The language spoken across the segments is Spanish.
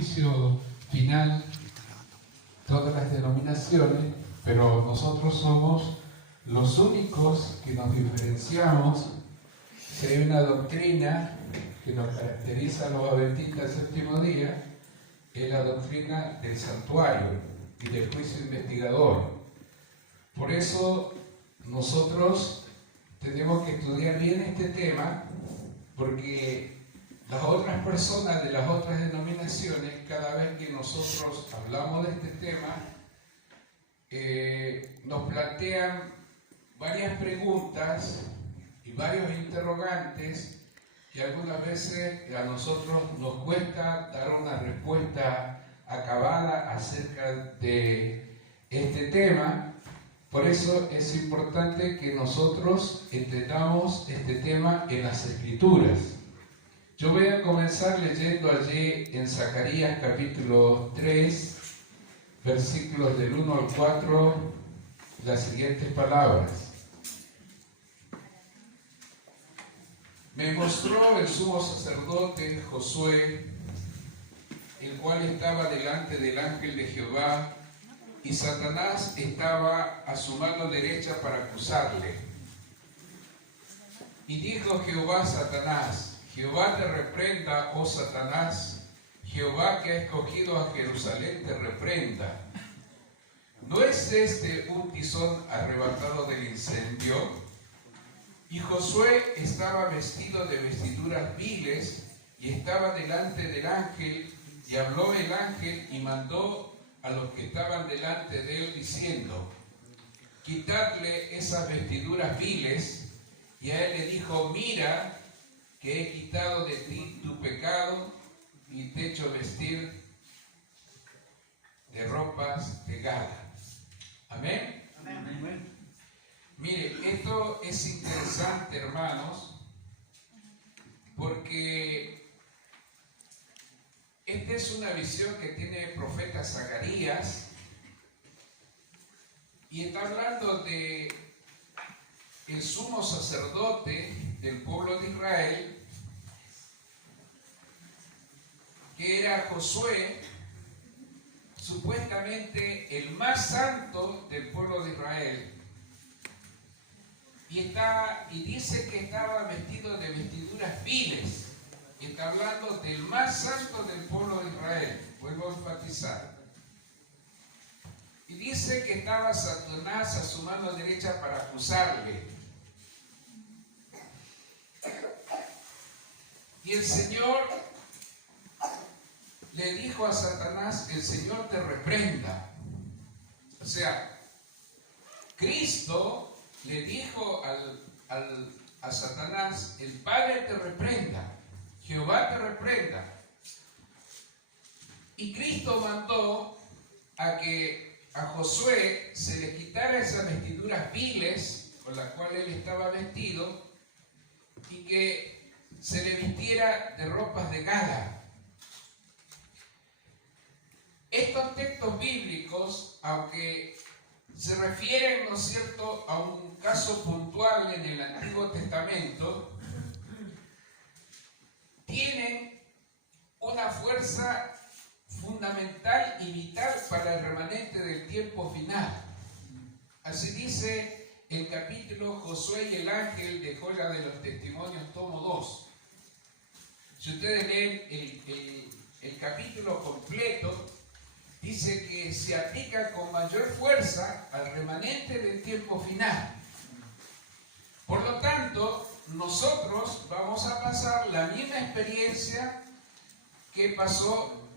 juicio final todas las denominaciones, pero nosotros somos los únicos que nos diferenciamos. Si hay una doctrina que nos caracteriza a los adventistas del séptimo día, es la doctrina del santuario y del juicio investigador. Por eso nosotros tenemos que estudiar bien este tema, porque las otras personas de las otras denominaciones, cada vez que nosotros hablamos de este tema, nos plantean varias preguntas y varios interrogantes que algunas veces a nosotros nos cuesta dar una respuesta acabada acerca de este tema. Por eso es importante que nosotros entendamos este tema en las Escrituras. Yo voy a comenzar leyendo allí en Zacarías capítulo 3, versículos del 1 al 4, las siguientes palabras. Me mostró el sumo sacerdote Josué, el cual estaba delante del ángel de Jehová, y Satanás estaba a su mano derecha para acusarle. Y dijo Jehová a Satanás: Jehová te reprenda, oh Satanás, Jehová que ha escogido a Jerusalén te reprenda. ¿No es este un tizón arrebatado del incendio? Y Josué estaba vestido de vestiduras viles, y estaba delante del ángel, y habló el ángel, y mandó a los que estaban delante de él, diciendo: quitadle esas vestiduras viles. Y a él le dijo: mira, que he quitado de ti tu pecado, y te he hecho vestir de ropas de gala. Amén. Amén. Mire, esto es interesante, hermanos, porque esta es una visión que tiene el profeta Zacarías, y está hablando de el sumo sacerdote del pueblo de Israel, que era Josué, supuestamente el más santo del pueblo de Israel. Y dice que estaba vestido de vestiduras viles. Y está hablando del más santo del pueblo de Israel. Vuelvo a enfatizar. Y dice que estaba Satanás a su mano derecha para acusarle. Y el Señor le dijo a Satanás: el Señor te reprenda. O sea, Cristo le dijo a Satanás: el Padre te reprenda, Jehová te reprenda. Y Cristo mandó a que a Josué se le quitara esas vestiduras viles con las cuales él estaba vestido, y que se le vistiera de ropas de gala. Estos textos bíblicos, aunque se refieren, ¿no es cierto?, a un caso puntual en el Antiguo Testamento, tienen una fuerza fundamental y vital para el remanente del tiempo final. Así dice el capítulo Josué y el ángel de Joya de los Testimonios, tomo 2. Si ustedes leen el capítulo completo, dice que se aplica con mayor fuerza al remanente del tiempo final. Por lo tanto, nosotros vamos a pasar la misma experiencia que pasó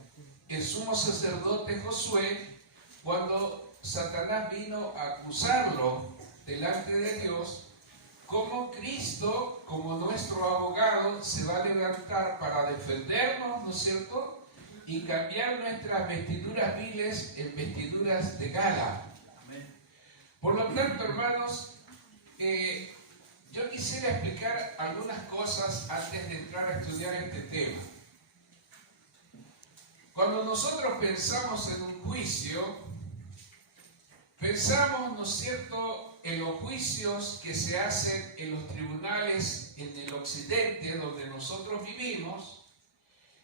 el sumo sacerdote Josué cuando Satanás vino a acusarlo delante de Dios. Como Cristo, como nuestro abogado, se va a levantar para defendernos, ¿no es cierto?, y cambiar nuestras vestiduras viles en vestiduras de gala. Por lo tanto, hermanos, yo quisiera explicar algunas cosas antes de entrar a estudiar este tema. Cuando nosotros pensamos en un juicio, pensamos, ¿no es cierto?, en los juicios que se hacen en los tribunales en el occidente, donde nosotros vivimos,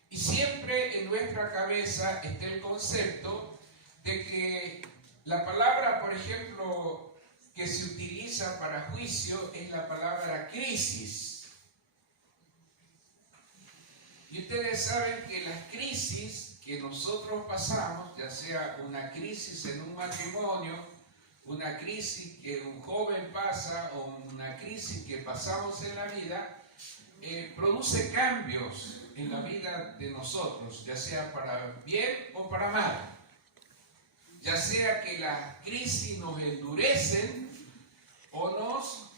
Y siempre en nuestra cabeza está el concepto de que la palabra, por ejemplo, que se utiliza para juicio es la palabra crisis. Y ustedes saben que las crisis que nosotros pasamos, ya sea una crisis en un matrimonio, una crisis que un joven pasa o una crisis que pasamos en la vida, produce cambios en la vida de nosotros, ya sea para bien o para mal. Ya sea que las crisis nos endurecen o nos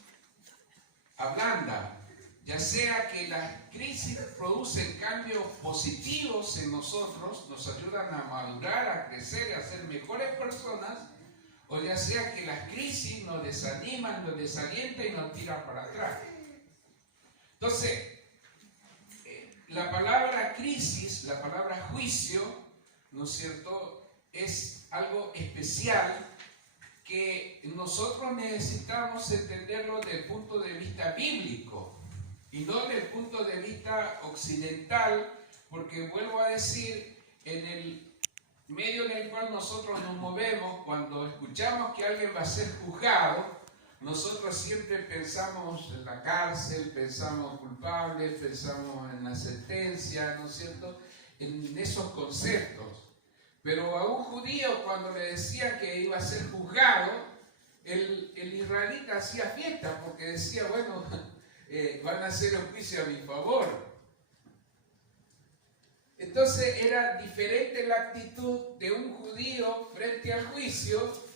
ablandan. Ya sea que las crisis producen cambios positivos en nosotros, nos ayudan a madurar, a crecer, a ser mejores personas, o ya sea que las crisis nos desaniman, nos desalientan y nos tiran para atrás. Entonces, la palabra crisis, la palabra juicio, ¿no es cierto?, es algo especial que nosotros necesitamos entenderlo desde el punto de vista bíblico y no desde el punto de vista occidental, porque vuelvo a decir, en el medio en el cual nosotros nos movemos, cuando escuchamos que alguien va a ser juzgado, nosotros siempre pensamos en la cárcel, pensamos culpable, pensamos en la sentencia, ¿no es cierto?, en esos conceptos. Pero a un judío, cuando le decía que iba a ser juzgado, el israelita hacía fiesta porque decía, bueno, van a hacer un juicio a mi favor. Entonces era diferente la actitud de un judío frente al juicio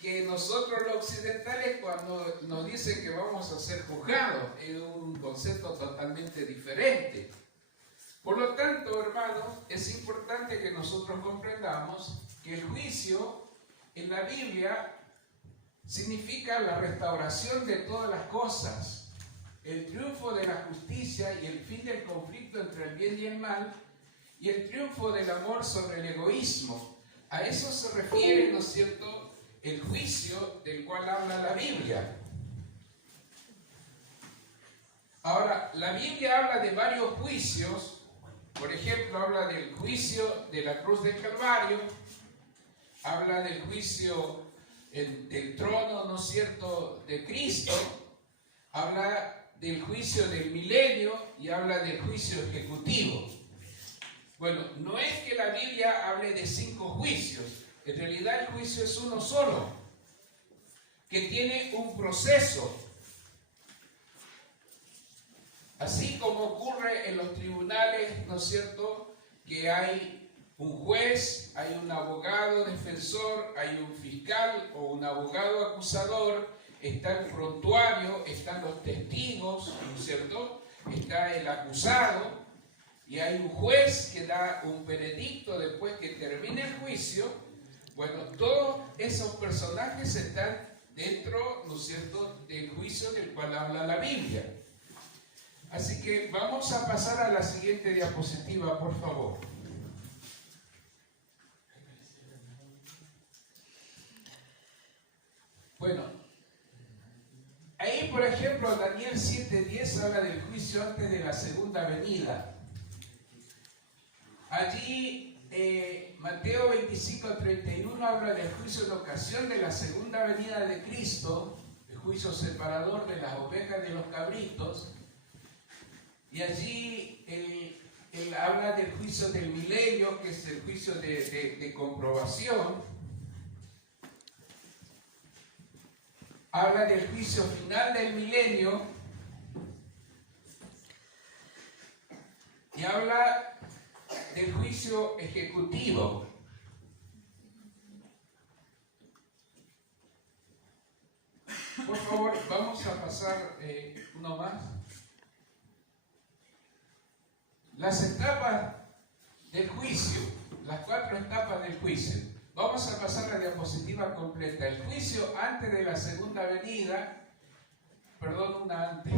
que nosotros los occidentales cuando nos dicen que vamos a ser juzgados. Es un concepto totalmente diferente. Por lo tanto, hermanos, es importante que nosotros comprendamos que el juicio en la Biblia significa la restauración de todas las cosas, el triunfo de la justicia y el fin del conflicto entre el bien y el mal, y el triunfo del amor sobre el egoísmo. A eso se refiere, ¿no es cierto?, el juicio del cual habla la Biblia. Ahora, la Biblia habla de varios juicios. Por ejemplo, habla del juicio de la cruz del Calvario, habla del juicio del trono, ¿no es cierto?, de Cristo, habla del juicio del milenio y habla del juicio ejecutivo. Bueno, no es que la Biblia hable de 5 juicios, en realidad el juicio es uno solo, que tiene un proceso. Así como ocurre en los tribunales, ¿no es cierto?, que hay un juez, hay un abogado defensor, hay un fiscal o un abogado acusador, está el prontuario, están los testigos, ¿no es cierto?, está el acusado y hay un juez que da un veredicto después que termine el juicio. Bueno, todos esos personajes están dentro, ¿no es cierto?, del juicio del cual habla la Biblia. Así que vamos a pasar a la siguiente diapositiva, por favor. Bueno, ahí por ejemplo Daniel 7:10 habla del juicio antes de la segunda venida. Allí Mateo 25:31 habla del juicio en ocasión de la segunda venida de Cristo, el juicio separador de las ovejas de los cabritos. Y allí él habla del juicio del milenio, que es el juicio de comprobación. Habla del juicio final del milenio. Y habla del juicio ejecutivo. Por favor, vamos a pasar uno más. Las etapas del juicio, las 4 etapas del juicio. Vamos a pasar la diapositiva completa. El juicio antes de la segunda venida, una antes.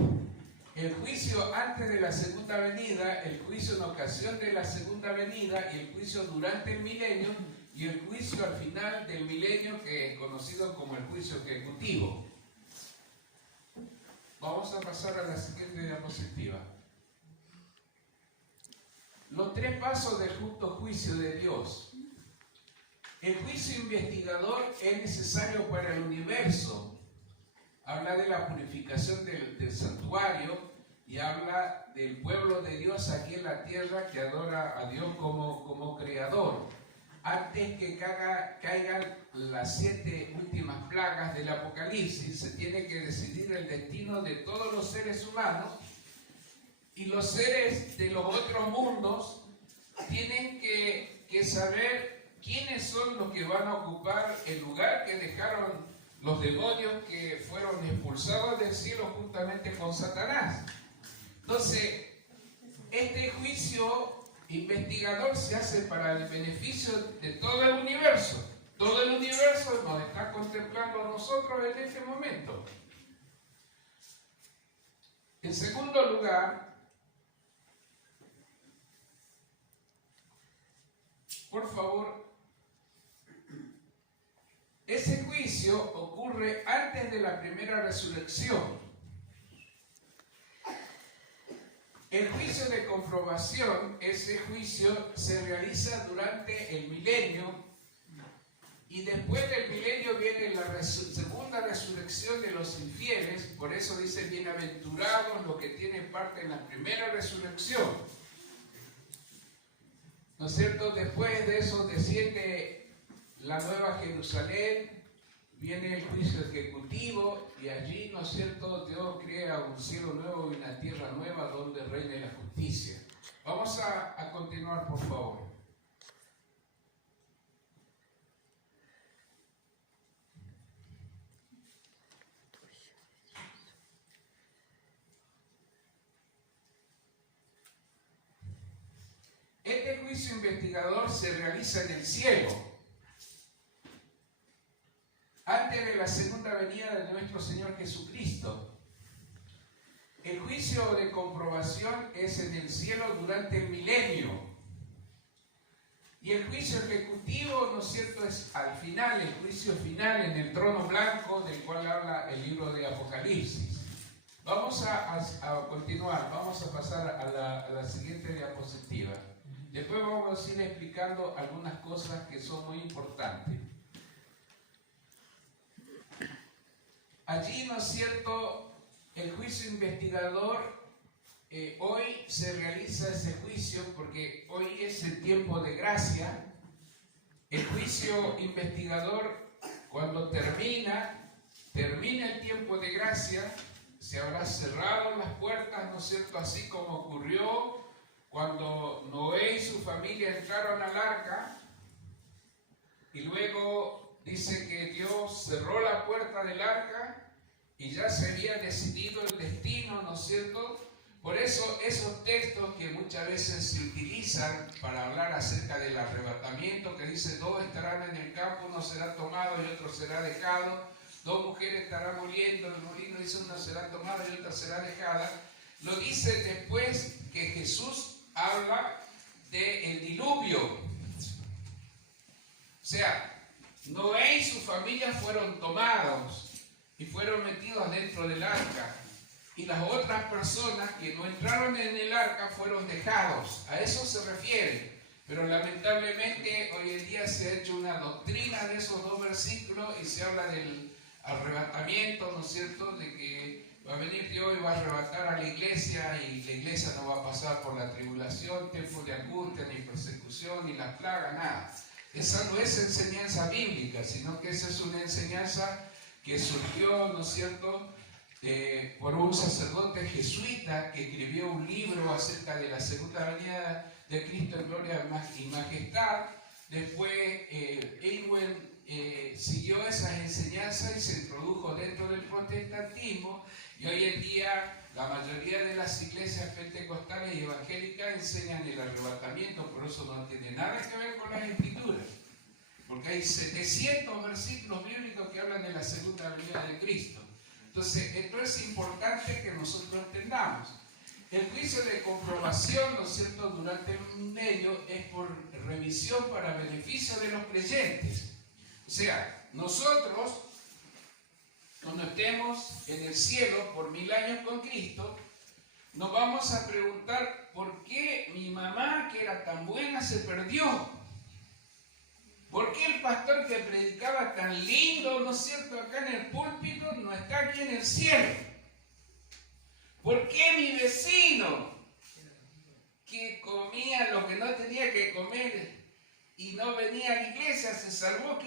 El juicio antes de la segunda venida, el juicio en ocasión de la segunda venida y el juicio durante el milenio y el juicio al final del milenio, que es conocido como el juicio ejecutivo. Vamos a pasar a la siguiente diapositiva. los 3 pasos del justo juicio de Dios. El juicio investigador es necesario para el universo. Habla de la purificación del santuario y habla del pueblo de Dios aquí en la tierra que adora a Dios como creador. Antes que caigan las 7 últimas plagas del Apocalipsis, se tiene que decidir el destino de todos los seres humanos, y los seres de los otros mundos tienen que saber quiénes son los que van a ocupar el lugar que dejaron los demonios que fueron expulsados del cielo juntamente con Satanás. Entonces, este juicio investigador se hace para el beneficio de todo el universo. Todo el universo nos está contemplando a nosotros en este momento. En segundo lugar, por favor, ese juicio ocurre antes de la primera resurrección. El juicio de comprobación, ese juicio se realiza durante el milenio, y después del milenio viene la segunda resurrección de los infieles. Por eso dice: bienaventurados los que tienen parte en la primera resurrección. ¿No es cierto? Después de eso desciende la nueva Jerusalén, viene el juicio ejecutivo, y allí, ¿no es cierto?, Dios crea un cielo nuevo y una tierra nueva donde reine la justicia. Vamos a continuar, por favor. Este juicio investigador se realiza en el cielo, antes de la segunda venida de nuestro Señor Jesucristo. El juicio de comprobación es en el cielo durante el milenio. Y el juicio ejecutivo, ¿no es cierto?, es al final, el juicio final en el trono blanco del cual habla el libro de Apocalipsis. Vamos a continuar, vamos a pasar a la siguiente diapositiva. Después vamos a ir explicando algunas cosas que son muy importantes. Allí, ¿no es cierto?, el juicio investigador, hoy se realiza ese juicio porque hoy es el tiempo de gracia. El juicio investigador, cuando termina el tiempo de gracia, se habrá cerrado las puertas, ¿no es cierto?, así como ocurrió cuando Noé y su familia entraron al arca, y luego dice que Dios cerró la puerta del arca y ya se había decidido el destino, ¿no es cierto? Por eso esos textos que muchas veces se utilizan para hablar acerca del arrebatamiento, que dice: 2 estarán en el campo, uno será tomado y otro será dejado, 2 mujeres estarán muriendo, el molino dice: una será tomada y otra será dejada, lo dice después que Jesús habla del diluvio. O sea, Noé y su familia fueron tomados y fueron metidos dentro del arca, y las otras personas que no entraron en el arca fueron dejados. A eso se refiere. Pero lamentablemente hoy en día se ha hecho una doctrina de esos 2 versículos y se habla del arrebatamiento, ¿no es cierto?, de que va a venir Dios y va a arrebatar a la iglesia, y la iglesia no va a pasar por la tribulación, tiempo de angustia, ni persecución, ni la plaga, nada. Esa no es enseñanza bíblica, sino que esa es una enseñanza que surgió, ¿no es cierto?, por un sacerdote jesuita que escribió un libro acerca de la segunda venida de Cristo en gloria y majestad. Después Ewell siguió esas enseñanzas y se introdujo dentro del protestantismo, y hoy en día la mayoría de las iglesias pentecostales y evangélicas enseñan el arrebatamiento. Por eso no tiene nada que ver con las escrituras, porque hay 700 versículos bíblicos que hablan de la segunda venida de Cristo. Entonces, esto es importante que nosotros entendamos. El juicio de comprobación, ¿no es cierto?, durante el milenio es por revisión para beneficio de los creyentes. O sea, nosotros, cuando estemos en el cielo por 1000 años con Cristo, nos vamos a preguntar por qué mi mamá, que era tan buena, se perdió. ¿Por qué el pastor que predicaba tan lindo, ¿no es cierto?, acá en el púlpito, no está aquí en el cielo? ¿Por qué mi vecino, que comía lo que no tenía que comer y no venía a la iglesia, se salvó?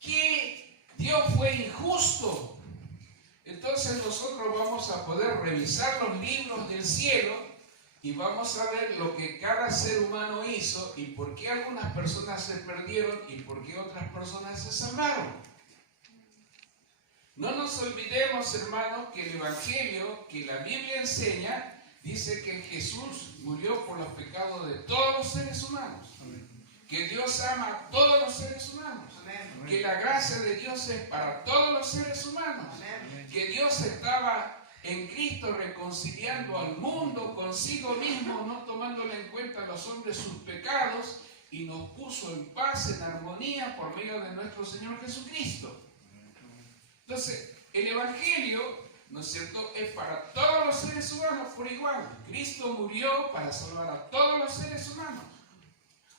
¿Qué Dios fue injusto? Entonces nosotros vamos a poder revisar los libros del cielo y vamos a ver lo que cada ser humano hizo y por qué algunas personas se perdieron y por qué otras personas se salvaron. No nos olvidemos, hermanos, que el Evangelio que la Biblia enseña dice que Jesús murió por los pecados de todos los seres humanos. Que Dios ama a todos los seres humanos. Que la gracia de Dios es para todos los seres humanos. Que Dios estaba en Cristo reconciliando al mundo consigo mismo, no tomándole en cuenta a los hombres sus pecados, y nos puso en paz, en armonía, por medio de nuestro Señor Jesucristo. Entonces, el Evangelio, ¿no es cierto?, es para todos los seres humanos por igual. Cristo murió para salvar a todos los seres humanos.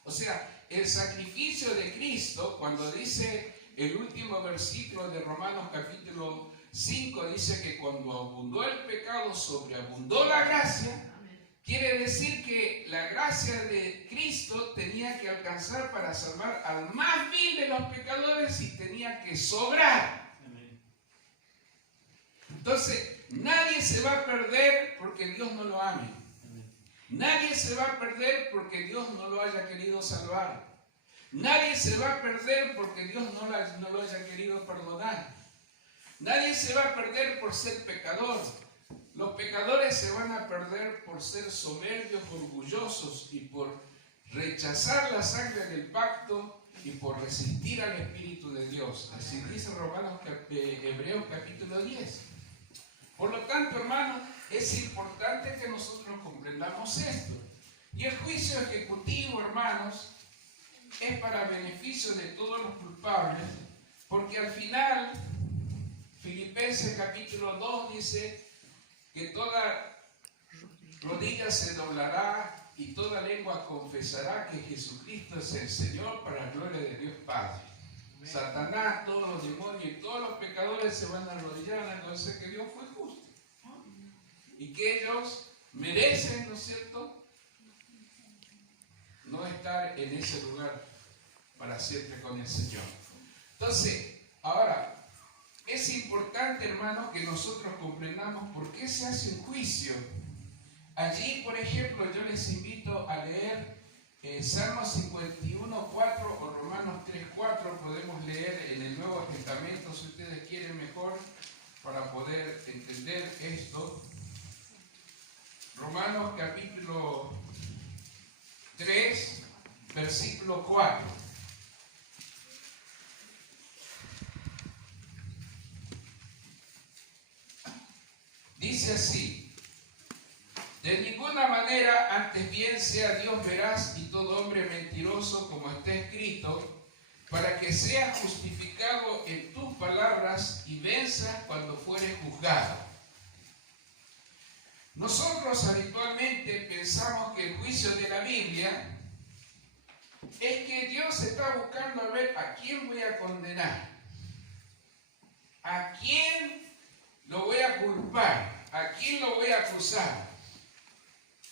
O sea, el sacrificio de Cristo, cuando dice el último versículo de Romanos capítulo 5, dice que cuando abundó el pecado, sobreabundó la gracia. Quiere decir que la gracia de Cristo tenía que alcanzar para salvar al más vil de los pecadores y tenía que sobrar. Entonces, nadie se va a perder porque Dios no lo ame. Nadie se va a perder porque Dios no lo haya querido salvar. Nadie se va a perder porque Dios no lo haya querido perdonar. Nadie se va a perder por ser pecador. Los pecadores se van a perder por ser soberbios, orgullosos y por rechazar la sangre del pacto y por resistir al Espíritu de Dios. Así dice Hebreos capítulo 10. Por lo tanto, hermanos, es importante que nosotros comprendamos esto. Y el juicio ejecutivo, hermanos, es para beneficio de todos los culpables, porque al final, Filipenses capítulo 2 dice que toda rodilla se doblará y toda lengua confesará que Jesucristo es el Señor, para la gloria de Dios Padre. Satanás, todos los demonios y todos los pecadores se van a arrodillar a reconocer que Dios fue justo y que ellos merecen, ¿no es cierto?, no estar en ese lugar para siempre con el Señor. Entonces, ahora, es importante, hermanos, que nosotros comprendamos por qué se hace un juicio. Allí, por ejemplo, yo les invito a leer Salmos 51, 4 o Romanos 3, 4. Podemos leer en el Nuevo Testamento, si ustedes quieren mejor, para poder entender esto. Romanos capítulo 3, versículo 4. Dice así: de ninguna manera, antes bien sea Dios veraz y todo hombre mentiroso, como está escrito, para que seas justificado en tus palabras y venzas cuando fueres juzgado. Nosotros habitualmente pensamos que el juicio de la Biblia es que Dios está buscando a ver a quién voy a condenar, a quién lo voy a culpar, a quién lo voy a acusar,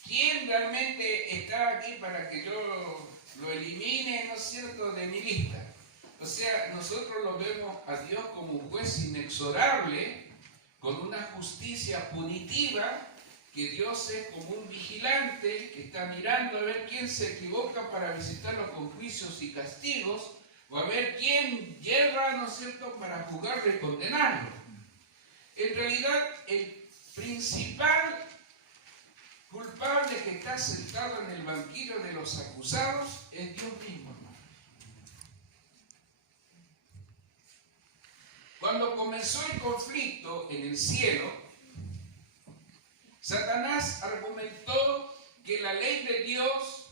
quién realmente está aquí para que yo lo elimine, ¿no es cierto?, de mi lista. O sea, nosotros lo vemos a Dios como un juez inexorable, con una justicia punitiva, que Dios es como un vigilante que está mirando a ver quién se equivoca para visitarlo con juicios y castigos, o a ver quién yerra, ¿no es cierto?, para juzgarlo y condenarlo. En realidad, el principal culpable que está sentado en el banquillo de los acusados es Dios mismo, hermano. Cuando comenzó el conflicto en el cielo, Satanás argumentó que la ley de Dios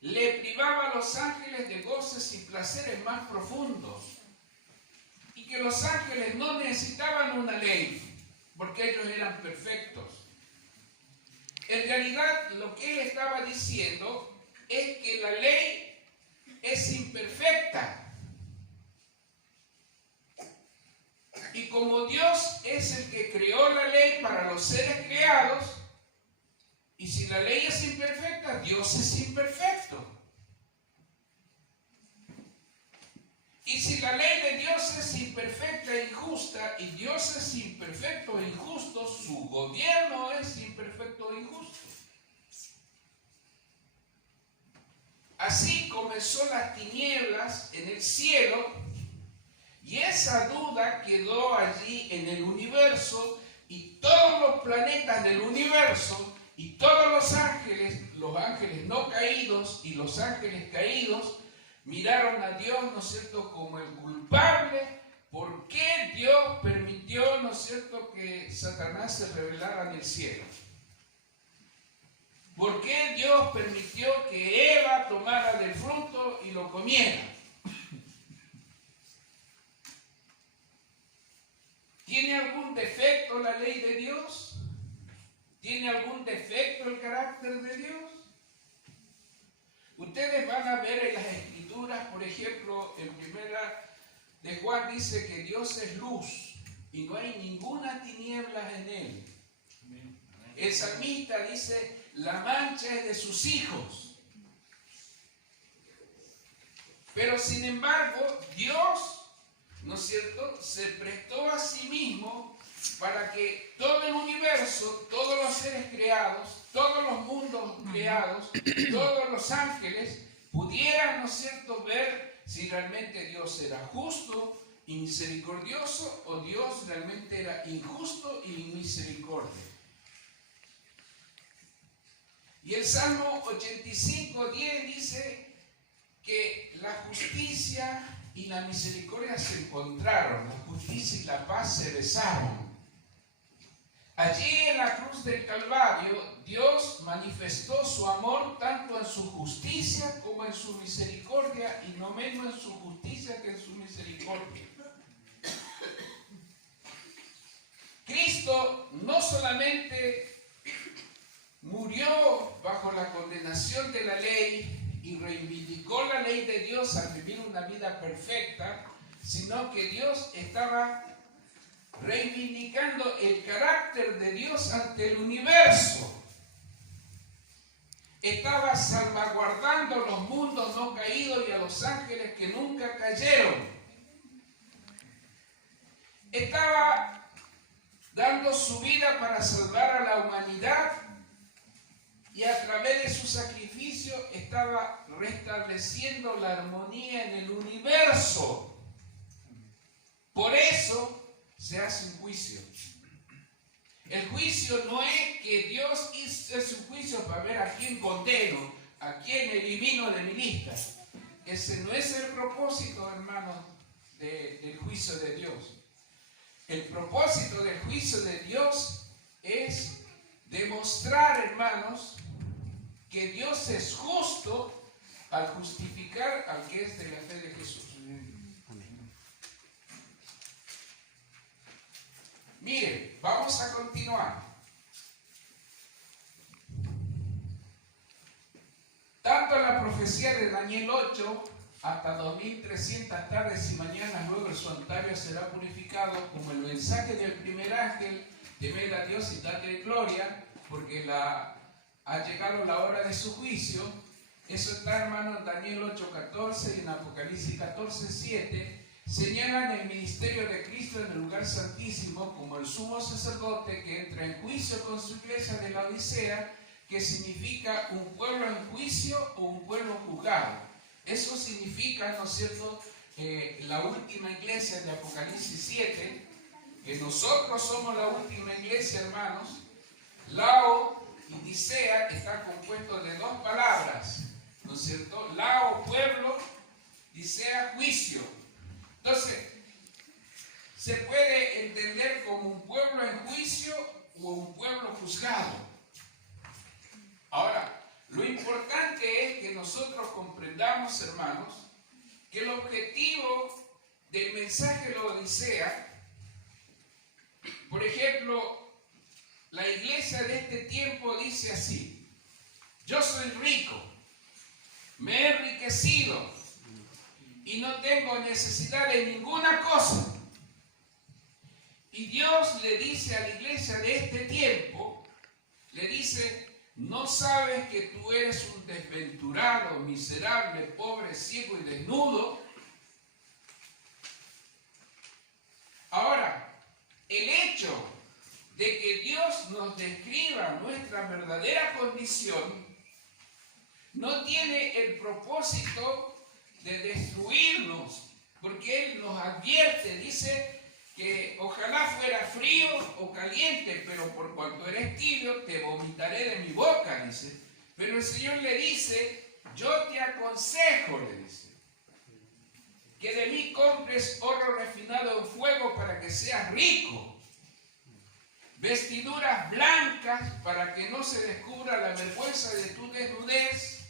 le privaba a los ángeles de goces y placeres más profundos, y que los ángeles no necesitaban una ley, porque ellos eran perfectos. En realidad, lo que él estaba diciendo es que la ley es imperfecta. Y como Dios es el que creó la ley para los seres creados, y si la ley es imperfecta, Dios es imperfecto. Y si la ley de Dios es imperfecta e injusta, y Dios es imperfecto e injusto, su gobierno es imperfecto e injusto. Así comenzó las tinieblas en el cielo, y esa duda quedó allí en el universo, y todos los planetas del universo, y todos los ángeles no caídos y los ángeles caídos, miraron a Dios, ¿no es cierto?, como el culpable. ¿Por qué Dios permitió, ¿no es cierto?, que Satanás se rebelara en el cielo? ¿Por qué Dios permitió que Eva tomara del fruto y lo comiera? ¿Tiene algún defecto la ley de Dios? ¿Tiene algún defecto el carácter de Dios? Ustedes van a ver en las Escrituras, por ejemplo, en primera de Juan dice que Dios es luz y no hay ninguna tiniebla en él. El salmista dice, la mancha es de sus hijos. Pero sin embargo, Dios, ¿no es cierto?, se prestó a sí mismo para que todo el universo, todos los seres creados, todos los mundos creados, todos los ángeles pudieran, ¿no es cierto?, ver si realmente Dios era justo y misericordioso o Dios realmente era injusto y misericordia. Y el Salmo 85:10 dice que la justicia y la misericordia se encontraron, la justicia y la paz se besaron. Allí en la cruz del Calvario, Dios manifestó su amor tanto en su justicia como en su misericordia, y no menos en su justicia que en su misericordia. Cristo no solamente murió bajo la condenación de la ley y reivindicó la ley de Dios al vivir una vida perfecta, sino que Dios estaba reivindicando el carácter de Dios ante el universo. Estaba salvaguardando los mundos no caídos y a los ángeles que nunca cayeron. Estaba dando su vida para salvar a la humanidad, y a través de su sacrificio estaba restableciendo la armonía en el universo. Por eso se hace un juicio. El juicio no es que Dios hace un juicio para ver a quién condeno, a quién elimino de mi lista. Ese no es el propósito, hermanos, del juicio de Dios. El propósito del juicio de Dios es demostrar, hermanos, que Dios es justo al justificar al que es de la fe de Jesús. Miren, vamos a continuar. Tanto la profecía de Daniel 8, hasta 2300 tardes y mañanas luego el santuario será purificado, como el mensaje del primer ángel, temed a Dios y dadle gloria, porque ha llegado la hora de su juicio. Eso está, hermano, en Daniel 8:14 y en Apocalipsis 14:7. Señalan el ministerio de Cristo en el lugar santísimo como el sumo sacerdote que entra en juicio con su iglesia de la Odisea, que significa un pueblo en juicio o un pueblo juzgado. Eso significa, ¿no es cierto?, la última iglesia de Apocalipsis 7, que nosotros somos la última iglesia, hermanos. Lao y Odisea está compuesto de dos palabras, ¿no es cierto? Lao, pueblo, Odisea, juicio. Entonces, se puede entender como un pueblo en juicio o un pueblo juzgado. Ahora, lo importante es que nosotros comprendamos, hermanos, que el objetivo del mensaje de la Odisea, por ejemplo, la iglesia de este tiempo dice así: yo soy rico, me he enriquecido y no tengo necesidad de ninguna cosa. Y Dios le dice a la iglesia de este tiempo, le dice: ¿no sabes que tú eres un desventurado, miserable, pobre, ciego y desnudo? Ahora, el hecho de que Dios nos describa nuestra verdadera condición no tiene el propósito de destruirnos, porque Él nos advierte, dice que ojalá fuera frío o caliente, pero por cuanto eres tibio, te vomitaré de mi boca, dice. Pero el Señor le dice: yo te aconsejo, le dice, que de mí compres oro refinado en fuego para que seas rico, vestiduras blancas para que no se descubra la vergüenza de tu desnudez,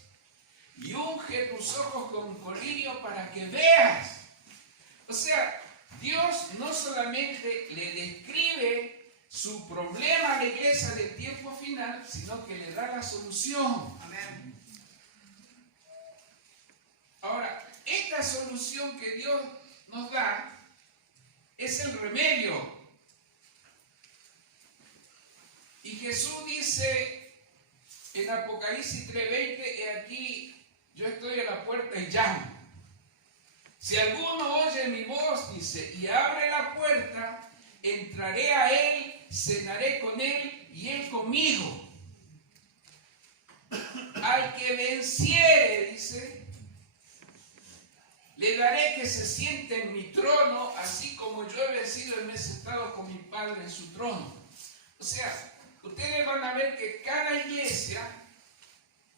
y unge tus ojos con colirio para que veas. O sea, Dios no solamente le describe su problema a la iglesia del tiempo final, sino que le da la solución. Amén. Ahora, esta solución que Dios nos da es el remedio. Y Jesús dice en Apocalipsis 3:20: he aquí, yo estoy a la puerta y llamo. Si alguno oye mi voz, dice, y abre la puerta, entraré a él, cenaré con él y él conmigo. Al que venciere, dice, le daré que se siente en mi trono, así como yo he vencido y me he sentado con mi Padre en su trono. O sea, ustedes van a ver que cada iglesia,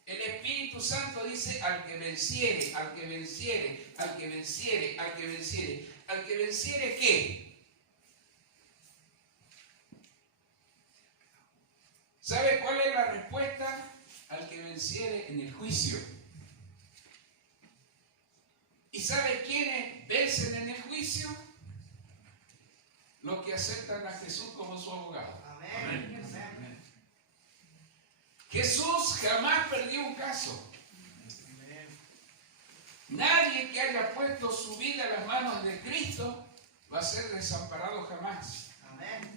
el Espíritu Santo dice: al que venciere, al que venciere, al que venciere, al que venciere. ¿Al que venciere qué? ¿Sabe cuál es la respuesta? Al que venciere en el juicio. ¿Y sabe quiénes vencen en el juicio? Los que aceptan a Jesús como su abogado. Amén. Amén. Jesús jamás perdió un caso. Nadie que haya puesto su vida en las manos de Cristo va a ser desamparado jamás. Amén.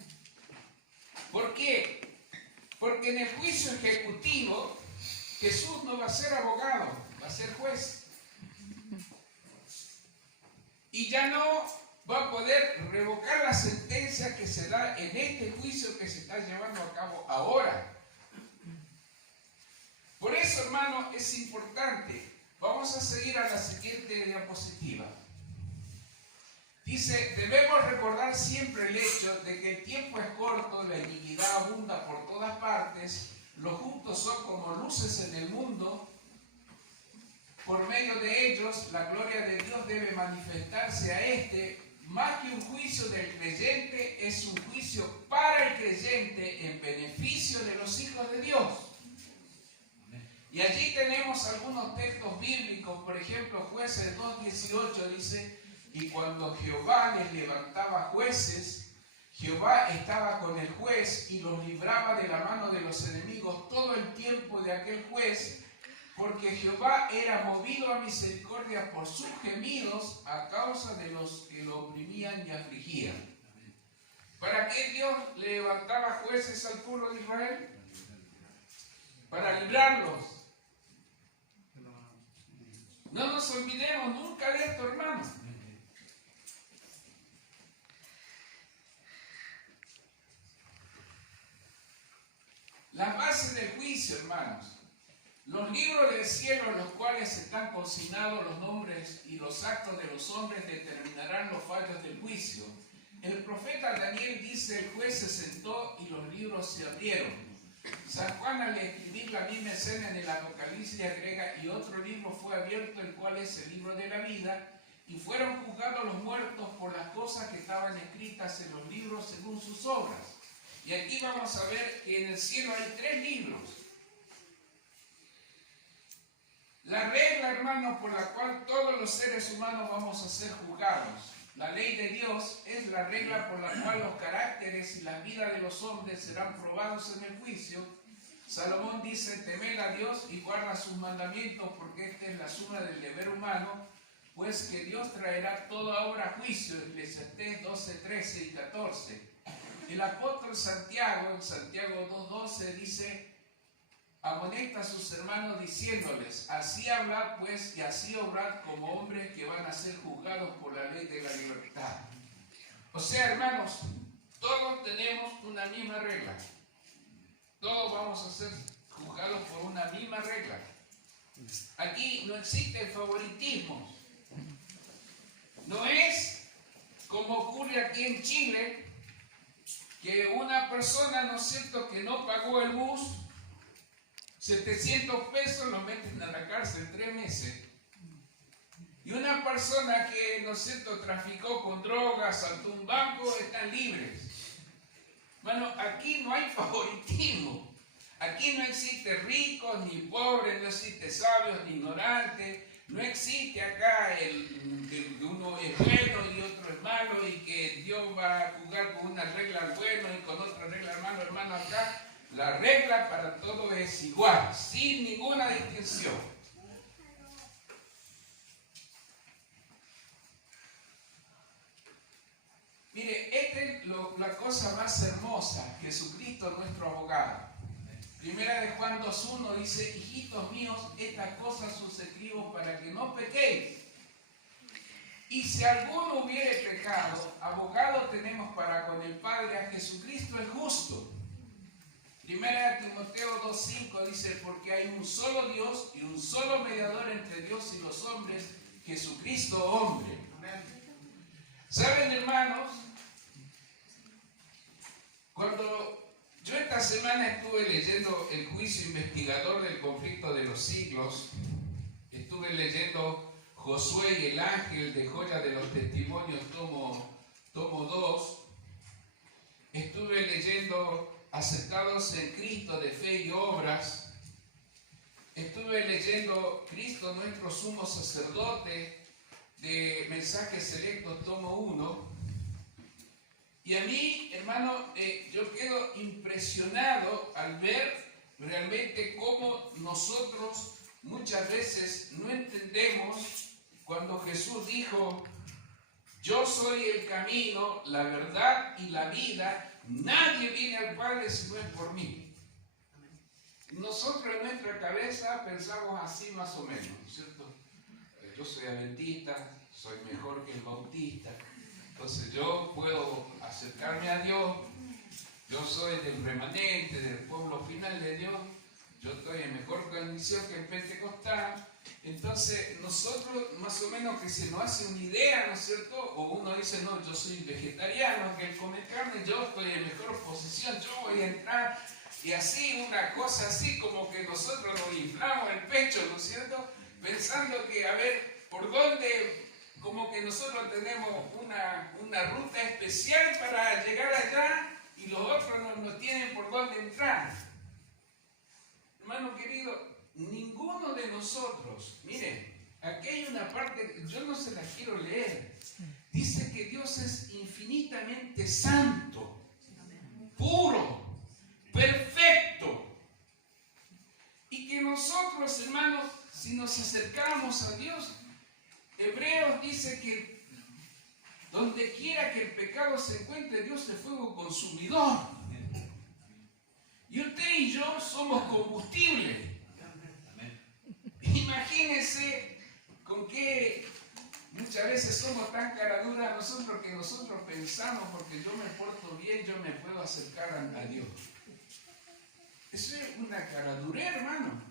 ¿Por qué? Porque en el juicio ejecutivo Jesús no va a ser abogado, va a ser juez. Y ya no va a poder revocar la sentencia que se da en este juicio que se está llevando a cabo ahora. Por eso, hermano, es importante. Vamos a seguir a la siguiente diapositiva. Dice: debemos recordar siempre el hecho de que el tiempo es corto, la iniquidad abunda por todas partes, los justos son como luces en el mundo. Por medio de ellos, la gloria de Dios debe manifestarse a este. Más que un juicio del creyente, es un juicio para el creyente en beneficio de los hijos de Dios. Y allí tenemos algunos textos bíblicos. Por ejemplo, Jueces 2:18 dice: y cuando Jehová les levantaba jueces, Jehová estaba con el juez y los libraba de la mano de los enemigos todo el tiempo de aquel juez, porque Jehová era movido a misericordia por sus gemidos a causa de los que lo oprimían y afligían. ¿Para qué Dios le levantaba jueces al pueblo de Israel? Para librarlos. No nos olvidemos nunca de esto, hermanos. Las bases del juicio, hermanos. Los libros del cielo en los cuales están consignados los nombres y los actos de los hombres determinarán los fallos del juicio. El profeta Daniel dice: el juez se sentó y los libros se abrieron. San Juan, al escribir la misma escena en el Apocalipsis, agrega: y otro libro fue abierto, el cual es el libro de la vida, y fueron juzgados los muertos por las cosas que estaban escritas en los libros según sus obras. Y aquí vamos a ver que en el cielo hay 3 libros. La regla, hermanos, por la cual todos los seres humanos vamos a ser juzgados La ley de Dios es la regla por la cual los caracteres y la vida de los hombres serán probados en el juicio. Salomón dice, temed a Dios y guarda sus mandamientos, porque esta es la suma del deber humano, pues que Dios traerá toda obra a juicio. Eclesiastés 12, 13 y 14. El apóstol Santiago, en Santiago 2:12, dice, amonesta a sus hermanos diciéndoles, así hablad pues y así obrad como hombres que van a ser juzgados por la ley de la libertad. O sea, hermanos, todos tenemos una misma regla. Todos vamos a ser juzgados por una misma regla. Aquí no existe favoritismo. No es como ocurre aquí en Chile, que una persona, ¿no es cierto?, que no pagó el bus, 700 pesos lo meten a la cárcel 3 meses. Y una persona que, ¿no es cierto?, traficó con drogas, saltó un banco, están libres. Bueno, aquí no hay favoritismo. Aquí no existe ricos ni pobres, no existe sabios ni ignorantes. No existe acá que uno es bueno y otro es malo y que Dios va a jugar con una regla al bueno y con otra regla al malo. Hermano, acá la regla para todos es igual, sin ninguna distinción. Mire, esta es la cosa más hermosa. Jesucristo es nuestro abogado. Primera de Juan 2:1 dice, hijitos míos, estas cosas os escribo para que no pequéis. Y si alguno hubiere pecado, abogado tenemos para con el Padre, a Jesucristo el justo. Primera de Timoteo 2:5 dice, porque hay un solo Dios y un solo mediador entre Dios y los hombres, Jesucristo hombre. ¿Saben, hermanos? Cuando yo esta semana estuve leyendo el juicio investigador del conflicto de los siglos, estuve leyendo Josué y el ángel de Joya de los Testimonios, tomo 2, estuve leyendo Aceptados en Cristo de Fe y Obras, estuve leyendo Cristo nuestro sumo sacerdote de Mensajes Selectos, tomo 1, y a mí, hermano, yo quedo impresionado al ver realmente cómo nosotros muchas veces no entendemos cuando Jesús dijo, yo soy el camino, la verdad y la vida, nadie viene al Padre si no es por mí. Nosotros en nuestra cabeza pensamos así más o menos, ¿cierto? Yo soy adventista, soy mejor que el bautista, entonces yo puedo acercarme a Dios, yo soy del remanente, del pueblo final de Dios, yo estoy en mejor condición que el pentecostal. Entonces nosotros más o menos que se nos hace una idea, ¿no es cierto? O uno dice, no, yo soy vegetariano, que él come carne, yo estoy en mejor posición, yo voy a entrar, y así, una cosa así, como que nosotros nos inflamos el pecho, ¿no es cierto? Pensando que, a ver, por dónde, como que nosotros tenemos una ruta especial para llegar allá, y los otros no tienen por dónde entrar. Hermano querido, ninguno de nosotros, miren, aquí hay una parte, yo no se la quiero leer, dice que Dios es infinitamente santo, puro, perfecto, y que nosotros, hermanos, si nos acercamos a Dios, Hebreos dice que donde quiera que el pecado se encuentre, Dios es fuego consumidor. Y usted y yo somos combustible. Imagínense con qué muchas veces somos tan caraduras nosotros que nosotros pensamos, porque yo me porto bien, yo me puedo acercar a Dios. Eso es una caradura, hermano.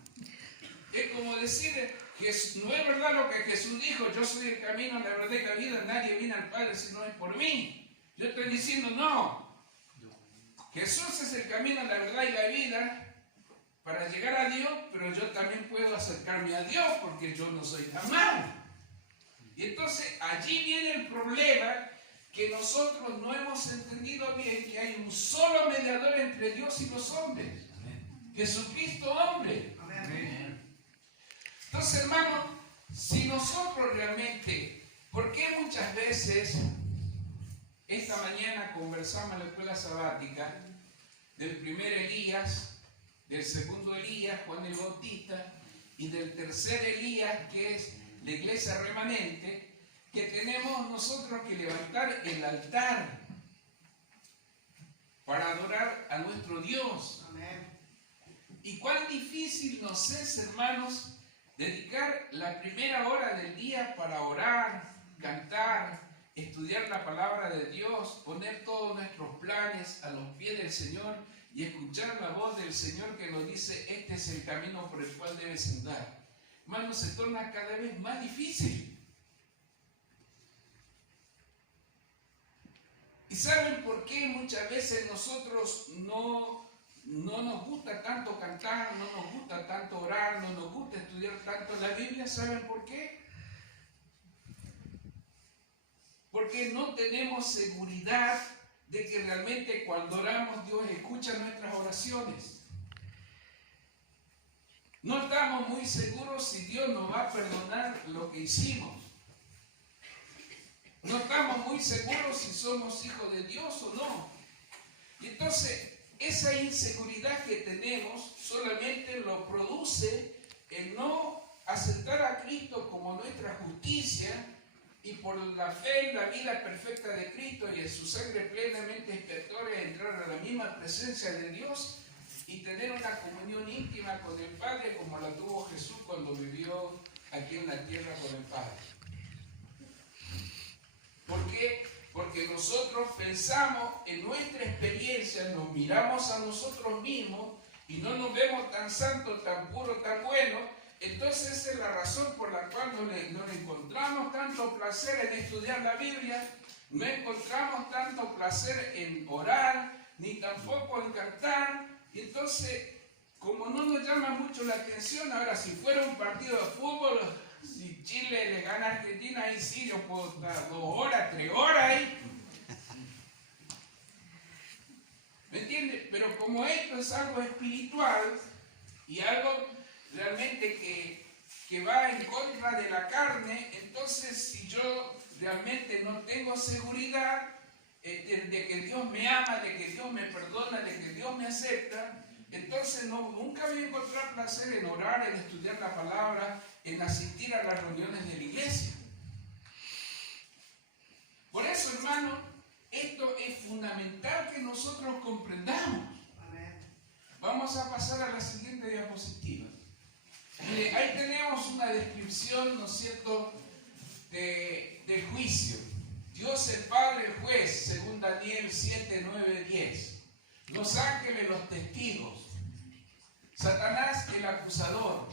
Es como decir, no es verdad lo que Jesús dijo, yo soy el camino, la verdad y la vida, nadie viene al Padre si no es por mí. Yo estoy diciendo, no. Jesús es el camino, la verdad y la vida para llegar a Dios, pero yo también puedo acercarme a Dios porque yo no soy tan malo. Y entonces allí viene el problema, que nosotros no hemos entendido bien que hay un solo mediador entre Dios y los hombres. Amén. Jesucristo hombre. Amén. Entonces, hermano, si nosotros realmente ¿Por qué muchas veces, esta mañana conversamos en la escuela sabática, del primer Elías, del segundo Elías, Juan el Bautista, y del tercer Elías, que es la iglesia remanente, que tenemos nosotros que levantar el altar para adorar a nuestro Dios? Amén. Y cuán difícil nos es, hermanos, dedicar la primera hora del día para orar, cantar, estudiar la palabra de Dios, poner todos nuestros planes a los pies del Señor y escuchar la voz del Señor que nos dice: este es el camino por el cual debes andar. Hermanos, se torna cada vez más difícil. ¿Y saben por qué muchas veces nosotros no nos gusta tanto cantar, no nos gusta tanto orar, no nos gusta estudiar tanto la Biblia? ¿Saben por qué? Porque no tenemos seguridad de que realmente cuando oramos Dios escucha nuestras oraciones. No estamos muy seguros si Dios nos va a perdonar lo que hicimos. No estamos muy seguros si somos hijos de Dios o no. Y entonces, esa inseguridad que tenemos solamente lo produce el no aceptar a Cristo como nuestra justicia, y por la fe en la vida perfecta de Cristo y en su sangre plenamente expiatoria entrar a la misma presencia de Dios y tener una comunión íntima con el Padre como la tuvo Jesús cuando vivió aquí en la tierra con el Padre. ¿Por qué? Porque nosotros pensamos en nuestra experiencia, nos miramos a nosotros mismos y no nos vemos tan santos, tan puros, tan buenos. Entonces esa es la razón por la cual no le encontramos tanto placer en estudiar la Biblia, no encontramos tanto placer en orar, ni tampoco en cantar. Y entonces, como no nos llama mucho la atención, ahora si fuera un partido de fútbol, si Chile le gana a Argentina, ahí sí yo puedo estar 2 horas, 3 horas ahí. ¿Me entiendes? Pero como esto es algo espiritual y algo realmente que va en contra de la carne, entonces si yo realmente no tengo seguridad de que Dios me ama, de que Dios me perdona, de que Dios me acepta, entonces nunca voy a encontrar placer en orar, en estudiar la palabra, en asistir a las reuniones de la iglesia. Por eso, hermano, esto es fundamental que nosotros comprendamos. Amén. Vamos a pasar a la siguiente diapositiva. Ahí tenemos una descripción, ¿no es cierto?, de juicio. Dios el Padre el juez, según Daniel 7, 9, 10. Los ángeles los testigos. Satanás el acusador.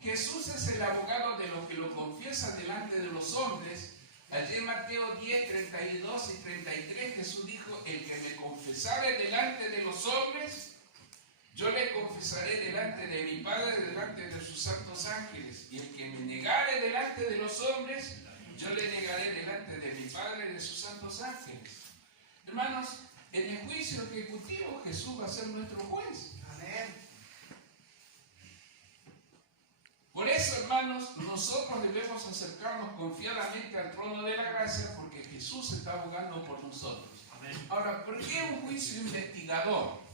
Jesús es el abogado de los que lo confiesan delante de los hombres. Allí en Mateo 10, 32 y 33 Jesús dijo: el que me confesare delante de los hombres, yo le confesaré delante de mi Padre, delante de sus santos ángeles. Y el que me negare delante de los hombres, yo le negaré delante de mi Padre y de sus santos ángeles. Hermanos, en el juicio ejecutivo Jesús va a ser nuestro juez. Amén. Por eso, hermanos, nosotros debemos acercarnos confiadamente al trono de la gracia, porque Jesús está abogando por nosotros. Amén. Ahora, ¿por qué un juicio investigador?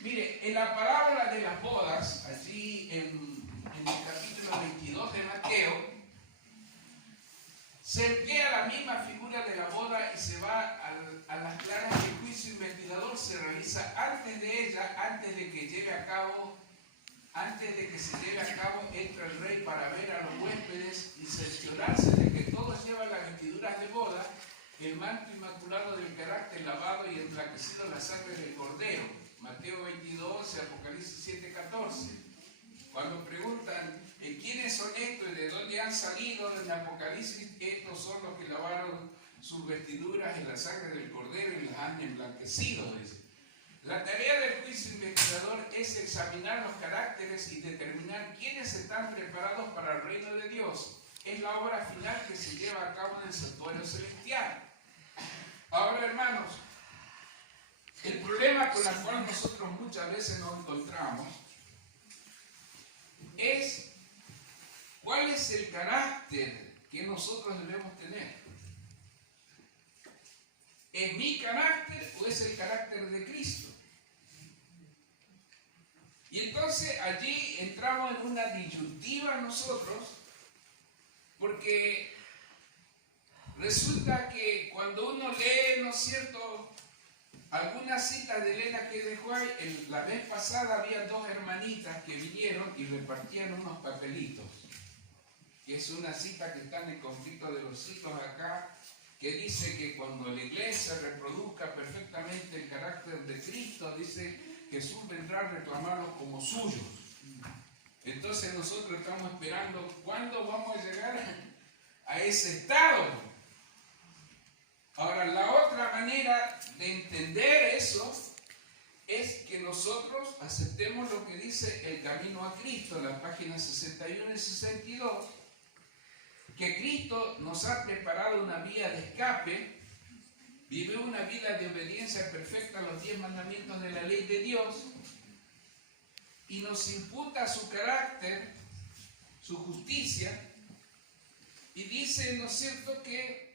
Mire, en la parábola de las bodas, allí en el capítulo 22 de Mateo, se emplea la misma figura de la boda y se va a las claras que el juicio investigador se realiza antes de ella, antes de que se lleve a cabo, entra el rey para ver a los huéspedes y cerciorarse de que todos llevan las vestiduras de boda, el manto inmaculado del carácter lavado y emblanquecido en la sangre del cordero. Mateo 22 y Apocalipsis 7, 14. Cuando preguntan quiénes son estos y de dónde han salido, en Apocalipsis, estos son los que lavaron sus vestiduras en la sangre del cordero y las han emblanquecido. La tarea del juicio investigador es examinar los caracteres y determinar quiénes están preparados para el reino de Dios. Es la obra final que se lleva a cabo en el santuario celestial. Ahora, hermanos, el problema con el cual nosotros muchas veces nos encontramos es cuál es el carácter que nosotros debemos tener? ¿Es mi carácter o es el carácter de Cristo? Y entonces allí entramos en una disyuntiva nosotros, porque resulta que cuando uno lee, ¿no es cierto?, algunas citas de Elena G. de White, la vez pasada había dos hermanitas que vinieron y repartían unos papelitos, que es una cita que está en el conflicto de los siglos acá, que dice que cuando la iglesia reproduzca perfectamente el carácter de Cristo, dice, Jesús vendrá a reclamarlos como suyos. Entonces nosotros estamos esperando cuándo vamos a llegar a ese estado. Ahora, la otra manera de entender eso es que nosotros aceptemos lo que dice El Camino a Cristo, en la página 61 y 62, que Cristo nos ha preparado una vía de escape, vive una vida de obediencia perfecta a los 10 mandamientos de la ley de Dios y nos imputa su carácter, su justicia, y dice, ¿no es cierto?, que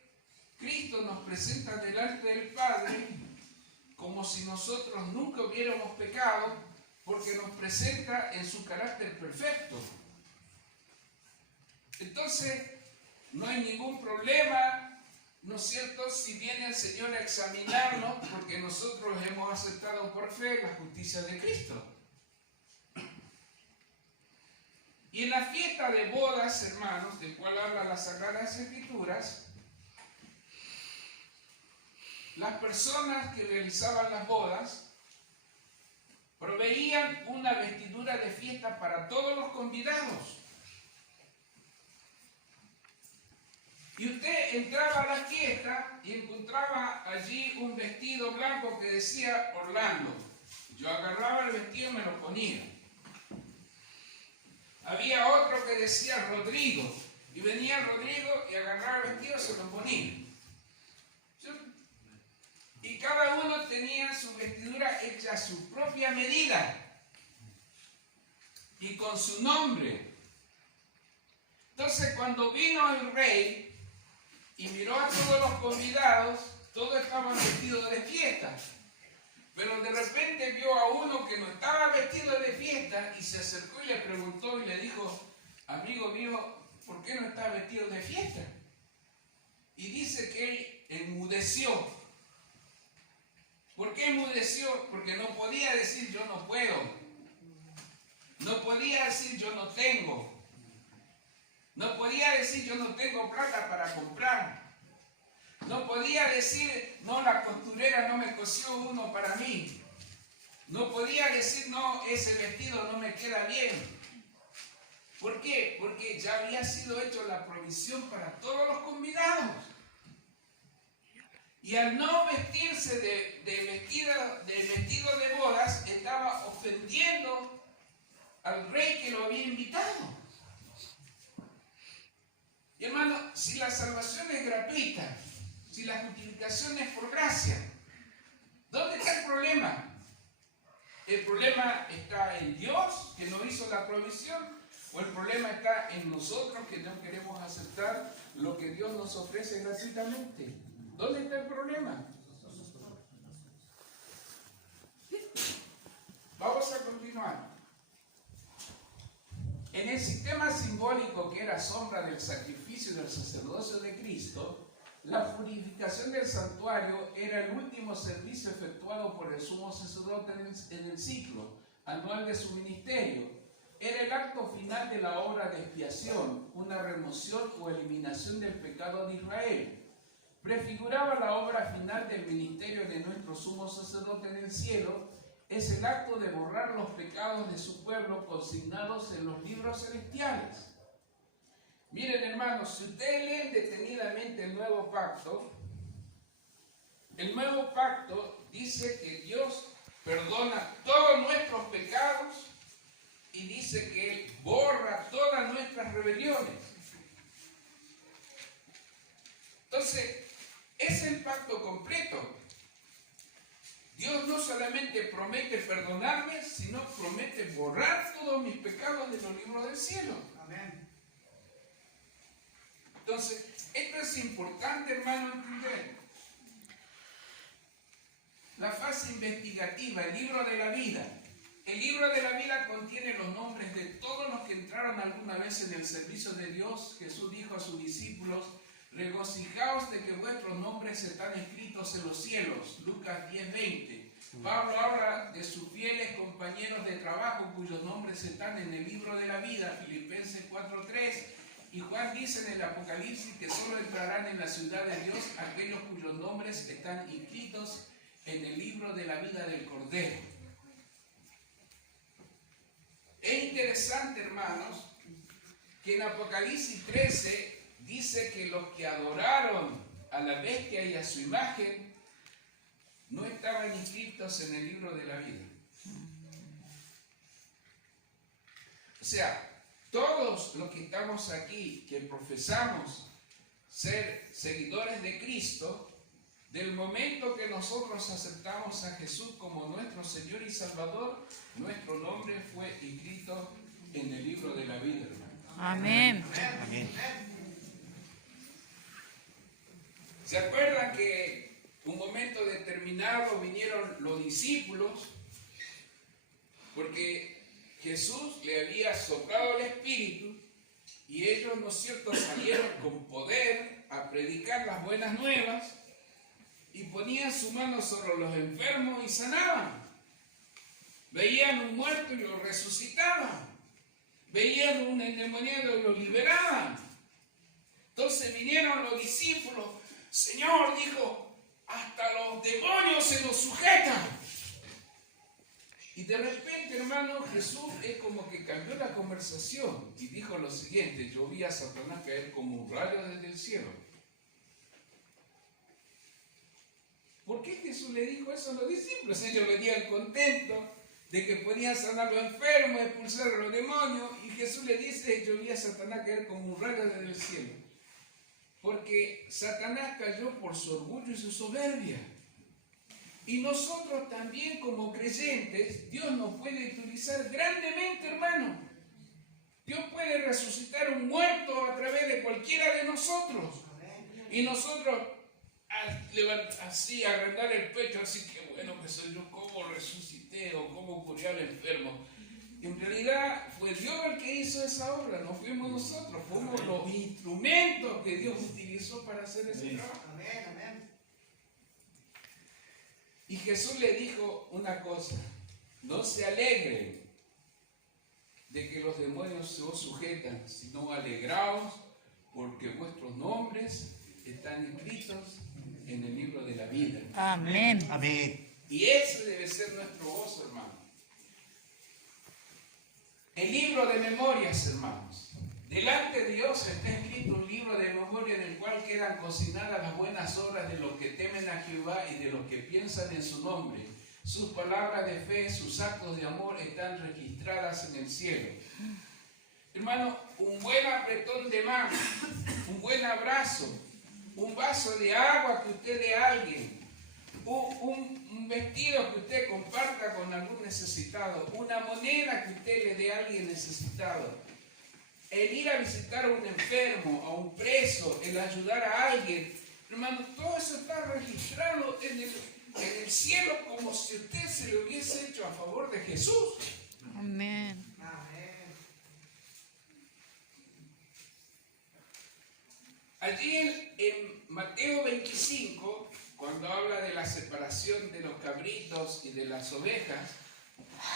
Cristo nos presenta delante del Padre como si nosotros nunca hubiéramos pecado, porque nos presenta en su carácter perfecto. Entonces, no hay ningún problema, ¿no es cierto?, si viene el Señor a examinarnos, porque nosotros hemos aceptado por fe la justicia de Cristo. Y en la fiesta de bodas, hermanos, del cual habla las Sagradas Escrituras, las personas que realizaban las bodas proveían una vestidura de fiesta para todos los convidados. Y usted entraba a la fiesta y encontraba allí un vestido blanco que decía Orlando. Yo agarraba el vestido y me lo ponía. Había otro que decía Rodrigo, y venía Rodrigo y agarraba el vestido y se lo ponía. ¿Sí? Y cada uno tenía su vestidura hecha a su propia medida y con su nombre. Entonces, cuando vino el rey y miró a todos los convidados, todos estaban vestidos de fiesta. Pero de repente vio a uno que no estaba vestido de fiesta y se acercó y le preguntó y le dijo, amigo mío, ¿por qué no estás vestido de fiesta? Y dice que él enmudeció. ¿Por qué enmudeció? Porque no podía decir yo no puedo. No podía decir yo no tengo. No podía decir yo no tengo plata para comprar. No podía decir no, la costurera no me cosió uno para mí. No podía decir no, ese vestido no me queda bien. ¿Por qué? Porque ya había sido hecho la provisión para todos los convidados. Y al no vestirse de vestido de bodas, estaba ofendiendo al rey que lo había invitado. Y hermano, si la salvación es gratuita, si la justificación es por gracia, ¿dónde está el problema? ¿El problema está en Dios, que no hizo la provisión? ¿O el problema está en nosotros, que no queremos aceptar lo que Dios nos ofrece gratuitamente? ¿Dónde está el problema? Vamos a continuar. En el sistema simbólico que era sombra del sacrificio del sacerdocio de Cristo, la purificación del santuario era el último servicio efectuado por el sumo sacerdote en el ciclo anual de su ministerio. Era el acto final de la obra de expiación, una remoción o eliminación del pecado de Israel. Prefiguraba la obra final del ministerio de nuestro sumo sacerdote en el cielo. Es el acto de borrar los pecados de su pueblo consignados en los libros celestiales. Miren, hermanos, si ustedes leen detenidamente el nuevo pacto dice que Dios perdona todos nuestros pecados y dice que Él borra todas nuestras rebeliones. Entonces, es el pacto completo. Dios no solamente promete perdonarme, sino promete borrar todos mis pecados de los libros del cielo. Amén. Entonces, esto es importante, hermano, entender. La fase investigativa, el libro de la vida. El libro de la vida contiene los nombres de todos los que entraron alguna vez en el servicio de Dios. Jesús dijo a sus discípulos: regocijaos de que vuestros nombres están escritos en los cielos. Lucas 10:20. Pablo habla de sus fieles compañeros de trabajo cuyos nombres están en el libro de la vida. Filipenses 4:3. Y Juan dice en el Apocalipsis que solo entrarán en la ciudad de Dios aquellos cuyos nombres están inscritos en el libro de la vida del Cordero. Es interesante, hermanos, que en Apocalipsis 13 dice que los que adoraron a la bestia y a su imagen no estaban inscritos en el libro de la vida. O sea, todos los que estamos aquí, que profesamos ser seguidores de Cristo, del momento que nosotros aceptamos a Jesús como nuestro Señor y Salvador, nuestro nombre fue inscrito en el libro de la vida, hermano. Amén. Amén. ¿Se acuerdan que un momento determinado vinieron los discípulos? Porque Jesús le había soplado el Espíritu y ellos, ¿no es cierto?, salieron con poder a predicar las buenas nuevas y ponían su mano sobre los enfermos y sanaban. Veían un muerto y lo resucitaban. Veían un endemoniado y lo liberaban. Entonces vinieron los discípulos. Señor, dijo, hasta los demonios se nos sujetan. Y de repente, hermano, Jesús es como que cambió la conversación y dijo lo siguiente: yo vi a Satanás caer como un rayo desde el cielo. ¿Por qué Jesús le dijo eso a los discípulos? Ellos venían contentos de que podían sanar a los enfermos, expulsar a los demonios, y Jesús le dice: yo vi a Satanás caer como un rayo desde el cielo. Porque Satanás cayó por su orgullo y su soberbia. Y nosotros también, como creyentes, Dios nos puede utilizar grandemente, hermano. Dios puede resucitar un muerto a través de cualquiera de nosotros. Y nosotros así arrendar el pecho, así que bueno que soy yo, cómo resucité o cómo curé al enfermo. En realidad fue Dios el que hizo esa obra, no fuimos nosotros, fuimos los instrumentos que Dios utilizó para hacer ese trabajo. Amén, amén. Y Jesús le dijo una cosa: no se alegren de que los demonios se os sujetan, sino alegraos porque vuestros nombres están escritos en el libro de la vida. Amén. Amén. Y ese debe ser nuestro gozo, hermano. El libro de memorias, hermanos. Delante de Dios está escrito un libro de memoria en el cual quedan cocinadas las buenas obras de los que temen a Jehová y de los que piensan en su nombre. Sus palabras de fe, sus actos de amor están registradas en el cielo. Hermano, un buen apretón de mano, un buen abrazo, un vaso de agua que usted dé a alguien, un vestido que usted comparta con algún necesitado, una moneda que usted le dé a alguien necesitado, el ir a visitar a un enfermo, a un preso, el ayudar a alguien, hermano, todo eso está registrado en el cielo como si usted se lo hubiese hecho a favor de Jesús. Amén. Allí en Mateo 25, cuando habla de la separación de los cabritos y de las ovejas,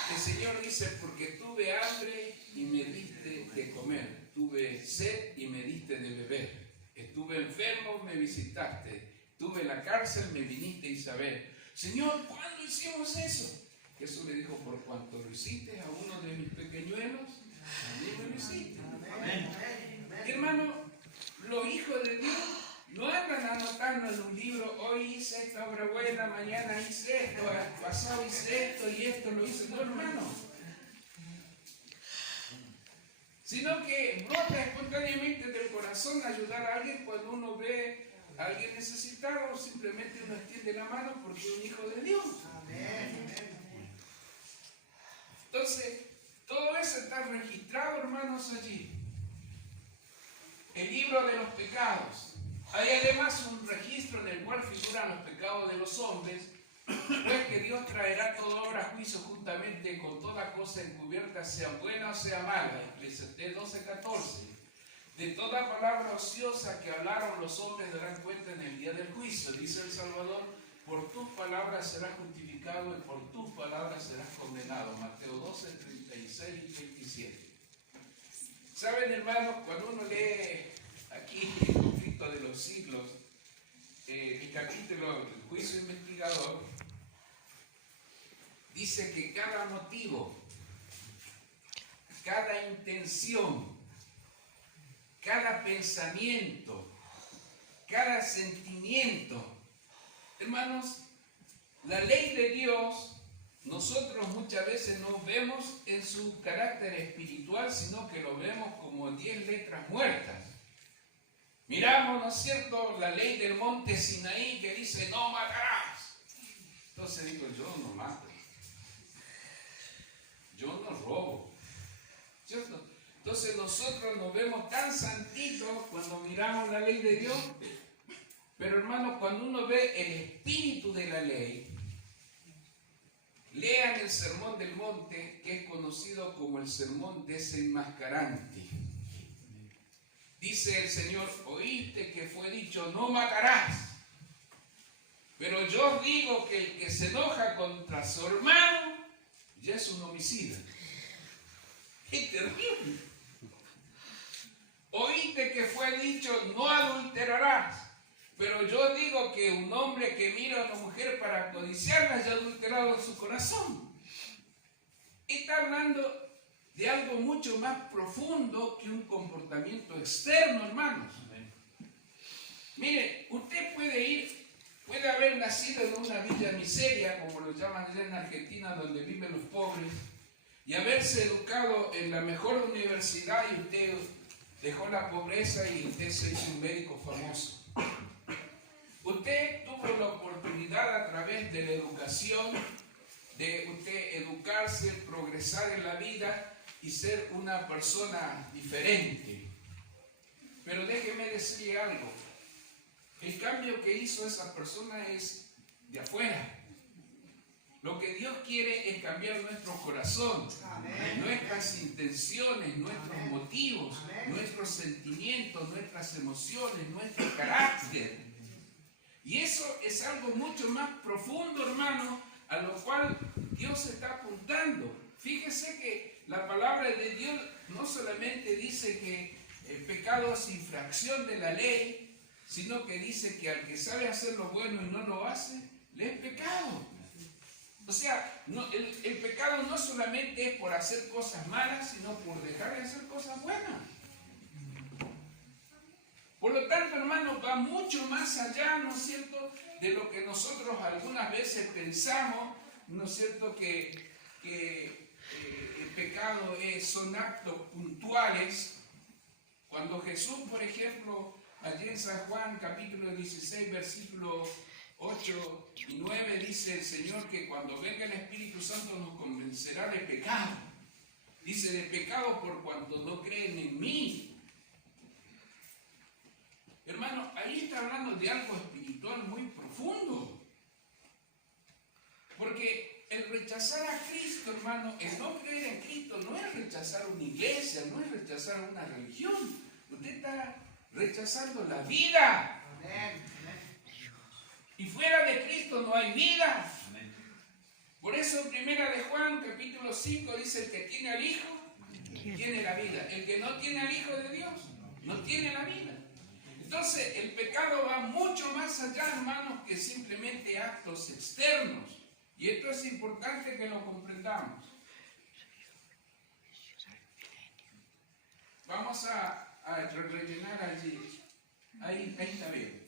el Señor dice: porque tuve hambre y me diste de comer, tuve sed y me diste de beber, estuve enfermo, me visitaste, estuve en la cárcel, me viniste a ver. Señor, ¿cuándo hicimos eso? Jesús le dijo: por cuanto lo hiciste a uno de mis pequeñuelos, a mí me lo hiciste. Amén. Hermano, los hijos de Dios no andan anotando en un libro: hoy hice esta obra buena, mañana hice esto, pasado hice esto y esto lo hice. No, hermano. Sino que brota espontáneamente del corazón ayudar a alguien cuando uno ve a alguien necesitado, simplemente uno extiende la mano porque es un hijo de Dios. Entonces, todo eso está registrado, hermanos, allí. el libro de los pecados. Hay además un registro en el cual figuran los pecados de los hombres, pues que Dios traerá toda obra a juicio juntamente con toda cosa encubierta, sea buena o sea mala. Eclesiastés 12:14. De toda palabra ociosa que hablaron los hombres darán cuenta en el día del juicio, dice el Salvador. Por tus palabras serás justificado y por tus palabras serás condenado. Mateo 12:36 y 37. Saben, hermanos, cuando uno lee aquí el conflicto de los siglos, el capítulo del juicio investigador, dice que cada motivo, cada intención, cada pensamiento, cada sentimiento, hermanos, la ley de Dios, nosotros muchas veces no vemos en su carácter espiritual, sino que lo vemos como 10 letras muertas. Miramos, ¿no es cierto?, la ley del monte Sinaí que dice, no matarás. Entonces digo, yo no mato, yo no robo, ¿cierto? Entonces nosotros nos vemos tan santitos cuando miramos la ley de Dios, pero hermanos, cuando uno ve el espíritu de la ley, lean el Sermón del Monte, que es conocido como el Sermón Desenmascarante. Dice el Señor, oíste que fue dicho, no matarás. Pero yo digo que el que se enoja contra su hermano, ya es un homicida. ¡Qué terrible! Oíste que fue dicho, no adulterarás. Pero yo digo que un hombre que mira a una mujer para codiciarla ya ha adulterado en su corazón. Está hablando de algo mucho más profundo que un comportamiento externo, hermanos. Mire, usted puede haber nacido en una villa miseria, como lo llaman allá en Argentina, donde viven los pobres, y haberse educado en la mejor universidad y usted dejó la pobreza y usted se hizo un médico famoso. Usted tuvo la oportunidad a través de la educación de usted educarse, progresar en la vida y ser una persona diferente. Pero déjeme decirle algo. El cambio que hizo esa persona es de afuera. Lo que Dios quiere es cambiar nuestro corazón, nuestras intenciones, nuestros motivos, nuestros sentimientos, nuestras emociones, nuestro carácter. Y eso es algo mucho más profundo, hermano, a lo cual Dios está apuntando. Fíjese que la palabra de Dios no solamente dice que el pecado es infracción de la ley, sino que dice que al que sabe hacer lo bueno y no lo hace, le es pecado. O sea, el pecado no solamente es por hacer cosas malas, sino por dejar de hacer cosas buenas. Por lo tanto, hermanos, va mucho más allá, ¿no es cierto?, de lo que nosotros algunas veces pensamos, ¿no es cierto?, que el pecado son actos puntuales. Cuando Jesús, por ejemplo, allí en San Juan, capítulo 16, versículos 8 y 9, dice el Señor que cuando venga el Espíritu Santo nos convencerá de pecado. Dice, de pecado por cuanto no creen en mí. Hermano, ahí está hablando de algo espiritual muy profundo. Porque el rechazar a Cristo, hermano, el no creer en Cristo no es rechazar una iglesia, no es rechazar una religión. Usted está rechazando la vida. Y fuera de Cristo no hay vida. Por eso en Primera de Juan, capítulo 5, dice, el que tiene al Hijo, tiene la vida. El que no tiene al Hijo de Dios, no tiene la vida. Entonces, el pecado va mucho más allá, hermanos, que simplemente actos externos. Y esto es importante que lo comprendamos. Vamos a rellenar allí. Ahí está bien.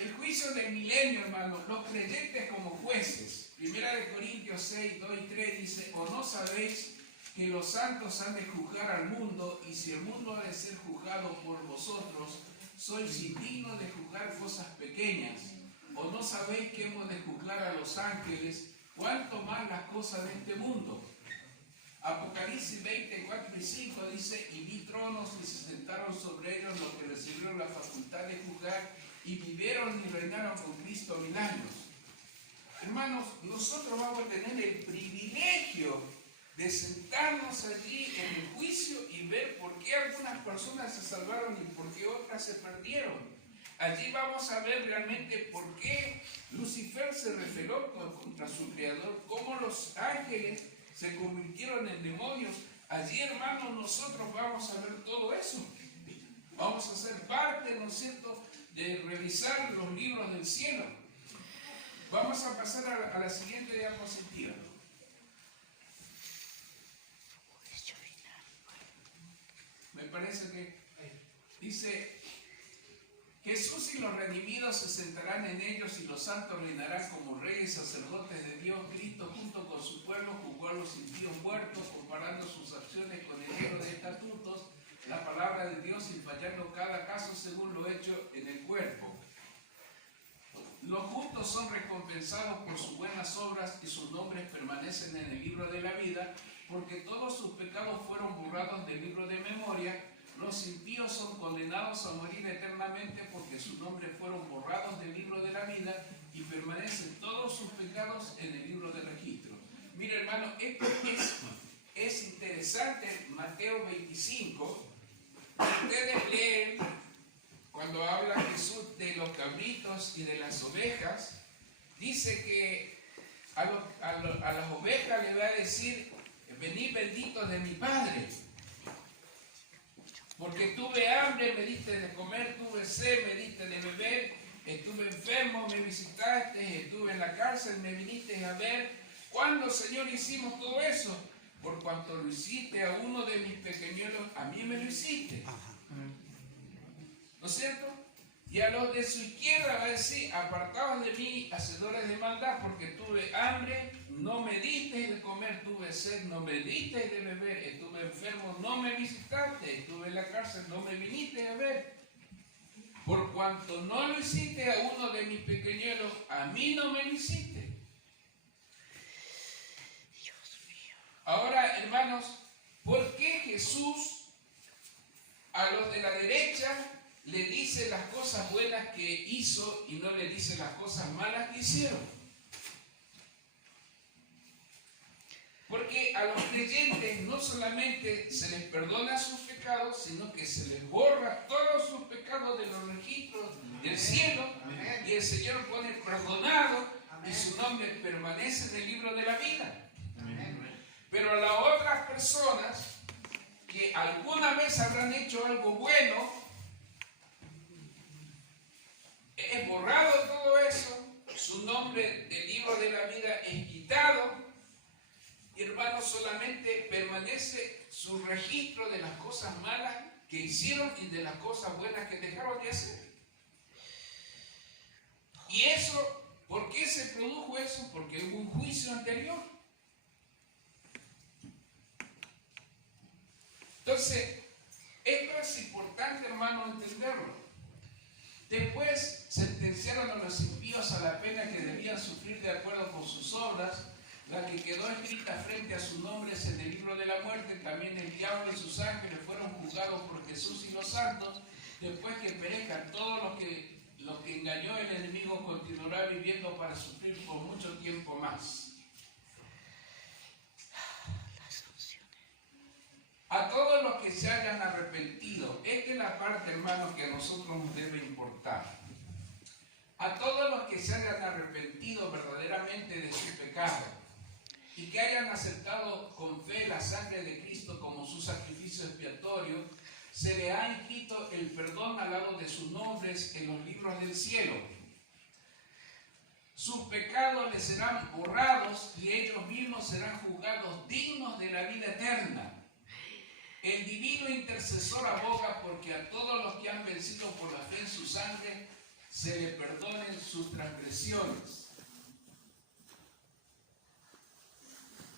El juicio del milenio, hermanos, los creyentes como jueces. Primera de Corintios 6, 2 y 3 dice, ¿o no sabéis que los santos han de juzgar al mundo, y si el mundo ha de ser juzgado por vosotros, sois indignos de juzgar cosas pequeñas? ¿O no sabéis que hemos de juzgar a los ángeles? ¿Cuánto más las cosas de este mundo? Apocalipsis 24 y 5 dice, y vi tronos y se sentaron sobre ellos los que recibieron la facultad de juzgar y vivieron y reinaron con Cristo 1000 años. Hermanos, nosotros vamos a tener el privilegio de sentarnos allí en el juicio y ver por qué algunas personas se salvaron y por qué otras se perdieron. Allí vamos a ver realmente por qué Lucifer se rebeló contra su creador, cómo los ángeles se convirtieron en demonios. Allí, hermanos, nosotros vamos a ver todo eso. Vamos a ser parte, ¿no es cierto?, de revisar los libros del cielo. Vamos a pasar a la siguiente diapositiva. Me parece que dice, Jesús y los redimidos se sentarán en ellos y los santos reinarán como reyes y sacerdotes de Dios. Cristo junto con su pueblo juzgó a los impíos muertos, comparando sus acciones con el libro de estatutos, la palabra de Dios, sin fallarlo cada caso según lo hecho en el cuerpo. Los justos son recompensados por sus buenas obras y sus nombres permanecen en el libro de la vida, porque todos sus pecados fueron borrados del libro de memoria. Los impíos son condenados a morir eternamente porque sus nombres fueron borrados del libro de la vida y permanecen todos sus pecados en el libro de registro. Mira, hermano, esto es interesante. Mateo 25, ustedes leen cuando habla Jesús de los cabritos y de las ovejas, dice que a las ovejas le va a decir, venid benditos de mi Padre, porque tuve hambre, me diste de comer, tuve sed, me diste de beber, estuve enfermo, me visitaste, estuve en la cárcel, me viniste a ver. ¿Cuándo, Señor, hicimos todo eso? Por cuanto lo hiciste a uno de mis pequeñuelos, a mí me lo hiciste. ¿No es cierto? Y a los de su izquierda va a decir, apartaos de mí, hacedores de maldad, porque tuve hambre, no me disteis de comer, tuve sed, no me disteis de beber, estuve enfermo, no me visitaste, estuve en la cárcel, no me viniste a ver. Por cuanto no lo hiciste a uno de mis pequeñuelos, a mí no me lo hiciste. Ahora, hermanos, ¿por qué Jesús a los de la derecha le dice las cosas buenas que hizo y no le dice las cosas malas que hicieron? Porque a los creyentes no solamente se les perdona sus pecados, sino que se les borra todos sus pecados de los registros del cielo. Amén. Y el Señor pone perdonado. Amén. Y su nombre permanece en el libro de la vida. Amén. Pero a las otras personas que alguna vez habrán hecho algo bueno, es borrado todo eso, su nombre del libro de la vida es quitado, y hermanos, solamente permanece su registro de las cosas malas que hicieron y de las cosas buenas que dejaron de hacer. Y eso, ¿por qué se produjo eso? Porque hubo un juicio anterior. Entonces, esto es importante, hermano, entenderlo. Después sentenciaron a los impíos a la pena que debían sufrir de acuerdo con sus obras, la que quedó escrita frente a sus nombres en el libro de la muerte. También el diablo y sus ángeles fueron juzgados por Jesús y los santos. Después que perezcan todos los que engañó el enemigo, continuará viviendo para sufrir por mucho tiempo más. A todos los que se hayan arrepentido, esta es la parte, hermano, que a nosotros nos debe importar. A todos los que se hayan arrepentido verdaderamente de su pecado y que hayan aceptado con fe la sangre de Cristo como su sacrificio expiatorio, se le ha inscrito el perdón al lado de sus nombres en los libros del cielo. Sus pecados les serán borrados y ellos mismos serán juzgados dignos de la vida eterna. El divino intercesor aboga porque a todos los que han vencido por la fe en su sangre se le perdonen sus transgresiones.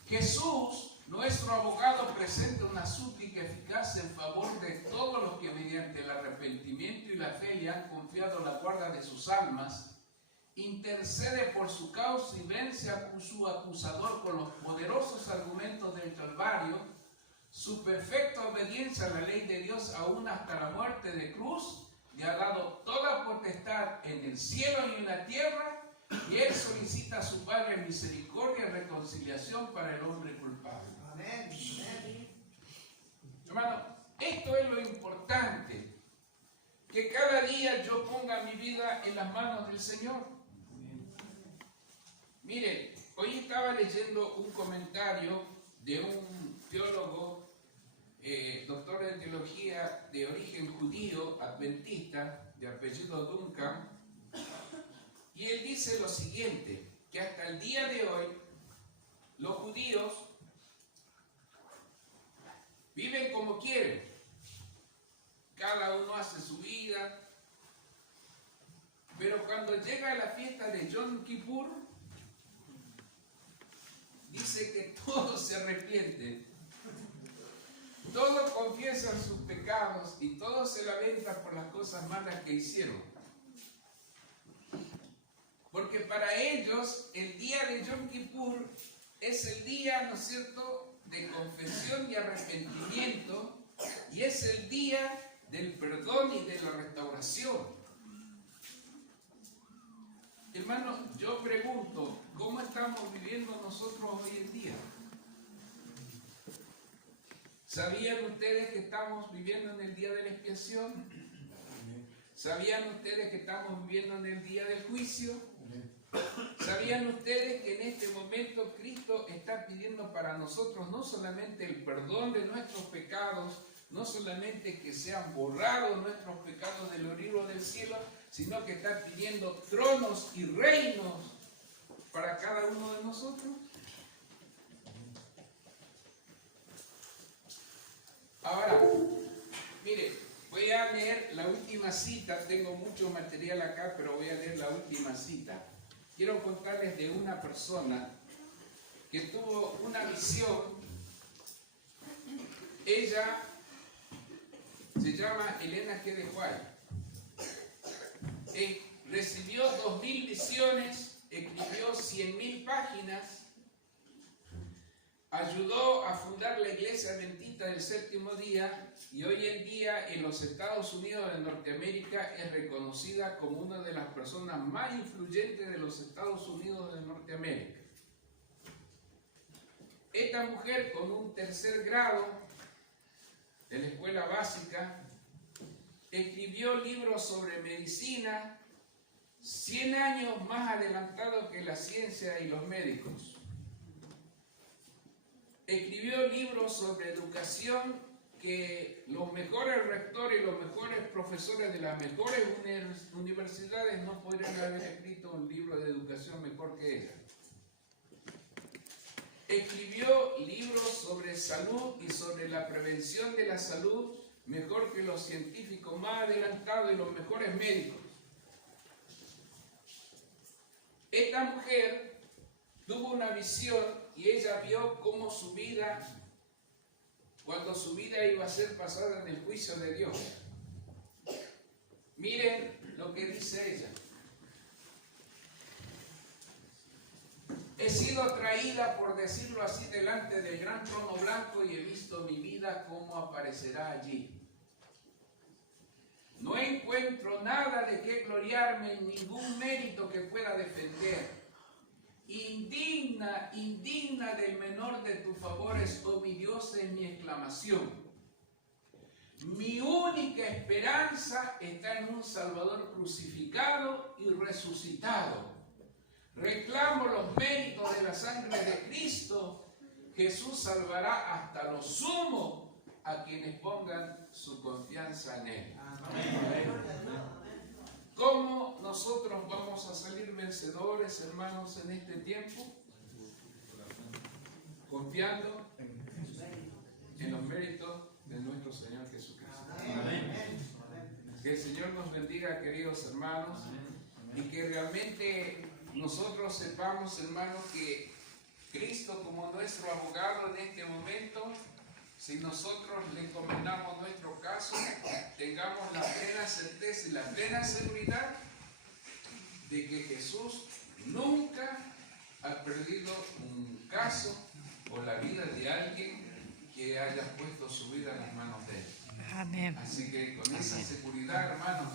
Jesús, nuestro abogado, presenta una súplica eficaz en favor de todos los que mediante el arrepentimiento y la fe le han confiado la guarda de sus almas intercede por su causa y vence a su acusador con los poderosos argumentos del Calvario, su perfecta obediencia a la ley de Dios aún hasta la muerte de cruz, le ha dado toda potestad en el cielo y en la tierra, y él solicita a su Padre misericordia y reconciliación para el hombre culpable. Amén. Hermano, esto es lo importante, que cada día yo ponga mi vida en las manos del Señor. Miren, hoy estaba leyendo un comentario de un teólogo, doctor de teología de origen judío, adventista, de apellido Duncan, y él dice lo siguiente, que hasta el día de hoy los judíos viven como quieren, cada uno hace su vida, pero cuando llega la fiesta de Yom Kippur, dice que todos se arrepienten, todos confiesan sus pecados y todos se lamentan por las cosas malas que hicieron. Porque para ellos el día de Yom Kippur es el día, ¿no es cierto?, de confesión y arrepentimiento, y es el día del perdón y de la restauración. Hermano, yo pregunto, ¿cómo estamos viviendo nosotros hoy en día? ¿Sabían ustedes que estamos viviendo en el día de la expiación? ¿Sabían ustedes que estamos viviendo en el día del juicio? ¿Sabían ustedes que en este momento Cristo está pidiendo para nosotros no solamente el perdón de nuestros pecados, no solamente que sean borrados nuestros pecados del libro del cielo, sino que está pidiendo tronos y reinos para cada uno de nosotros? Ahora, mire, voy a leer la última cita, tengo mucho material acá, pero voy a leer la última cita. Quiero contarles de una persona que tuvo una visión. Ella se llama Elena G. de White. Recibió 2000 visiones, escribió 100.000 páginas, ayudó a fundar la Iglesia Adventista del Séptimo Día, y hoy en día en los Estados Unidos de Norteamérica es reconocida como una de las personas más influyentes de los Estados Unidos de Norteamérica. Esta mujer, con un 3er grado de la escuela básica, escribió libros sobre medicina 100 años más adelantado que la ciencia y los médicos. Escribió libros sobre educación que los mejores rectores y los mejores profesores de las mejores universidades no podrían haber escrito un libro de educación mejor que ella. Escribió libros sobre salud y sobre la prevención de la salud mejor que los científicos más adelantados y los mejores médicos. Esta mujer tuvo una visión y ella vio cómo su vida, cuando su vida iba a ser pasada en el juicio de Dios. Miren lo que dice ella. He sido traída, por decirlo así, delante del gran trono blanco y he visto mi vida cómo aparecerá allí. No encuentro nada de qué gloriarme, ningún mérito que pueda defender. Indigna, indigna del menor de tus favores, oh mi Dios, es mi exclamación. Mi única esperanza está en un Salvador crucificado y resucitado. Reclamo los méritos de la sangre de Cristo. Jesús salvará hasta lo sumo a quienes pongan su confianza en Él. Amén. ¿Cómo nosotros vamos a salir vencedores, hermanos, en este tiempo? Confiando en los méritos de nuestro Señor Jesucristo. Amén. Que el Señor nos bendiga, queridos hermanos, y que realmente nosotros sepamos, hermanos, que Cristo como nuestro abogado en este momento, si nosotros le encomendamos nuestro caso, tengamos la plena certeza y la plena seguridad de que Jesús nunca ha perdido un caso o la vida de alguien que haya puesto su vida en las manos de Él. Amén. Así que con esa seguridad, hermanos,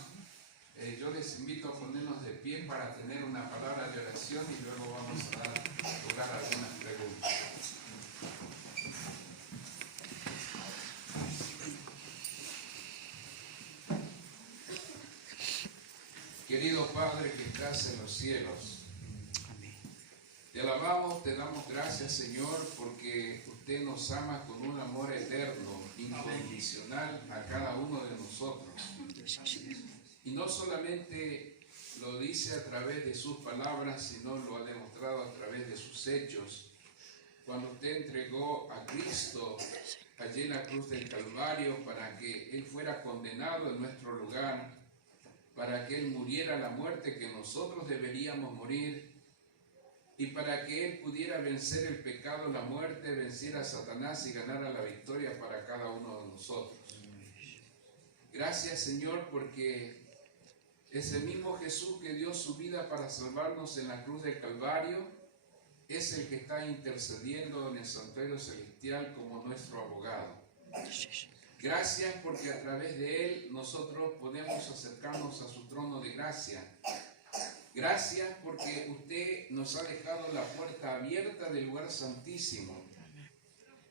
yo les invito a ponernos de pie para tener una palabra de oración y luego vamos a dar lugar a algunas preguntas. Querido Padre que estás en los cielos, te alabamos, te damos gracias, Señor, porque usted nos ama con un amor eterno, incondicional a cada uno de nosotros. Y no solamente lo dice a través de sus palabras, sino lo ha demostrado a través de sus hechos. Cuando usted entregó a Cristo allí en la cruz del Calvario para que Él fuera condenado en nuestro lugar, para que Él muriera la muerte que nosotros deberíamos morir, y para que Él pudiera vencer el pecado, la muerte, vencer a Satanás y ganara la victoria para cada uno de nosotros. Gracias, Señor, porque ese mismo Jesús que dio su vida para salvarnos en la cruz del Calvario es el que está intercediendo en el santuario celestial como nuestro abogado. Gracias porque a través de Él nosotros podemos acercarnos a su trono de gracia. Gracias porque usted nos ha dejado la puerta abierta del lugar santísimo.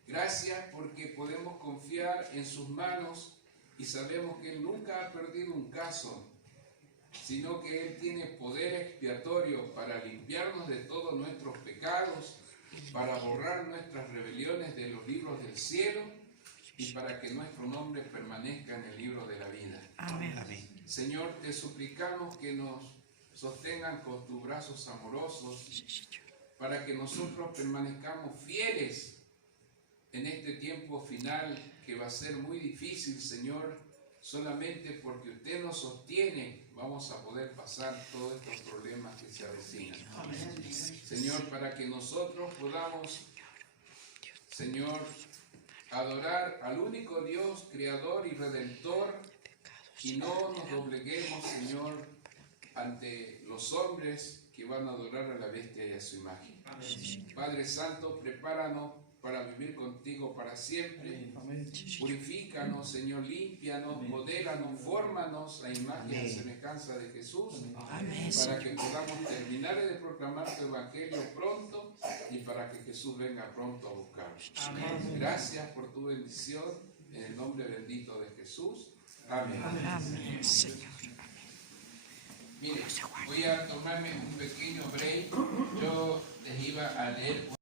Gracias porque podemos confiar en sus manos y sabemos que Él nunca ha perdido un caso, sino que Él tiene poder expiatorio para limpiarnos de todos nuestros pecados, para borrar nuestras rebeliones de los libros del cielo y para que nuestro nombre permanezca en el libro de la vida. Amén. Señor, te suplicamos que nos sostengan con tus brazos amorosos para que nosotros permanezcamos fieles en este tiempo final que va a ser muy difícil, Señor. Solamente porque usted nos sostiene vamos a poder pasar todos estos problemas que se avecinan. Señor, para que nosotros podamos, Señor, adorar al único Dios, Creador y Redentor, y no nos dobleguemos, Señor, ante los hombres que van a adorar a la bestia y a su imagen. Padre Santo, prepáranos para vivir contigo para siempre. Purifícanos, Señor, límpianos, modélanos, fórmanos a imagen y semejanza de Jesús, para que podamos terminar de proclamar tu evangelio pronto y para que Jesús venga pronto a buscarnos. Gracias por tu bendición, en el nombre bendito de Jesús. Amén. Amén, Señor. Mire, voy a tomarme un pequeño break. Yo les iba a leer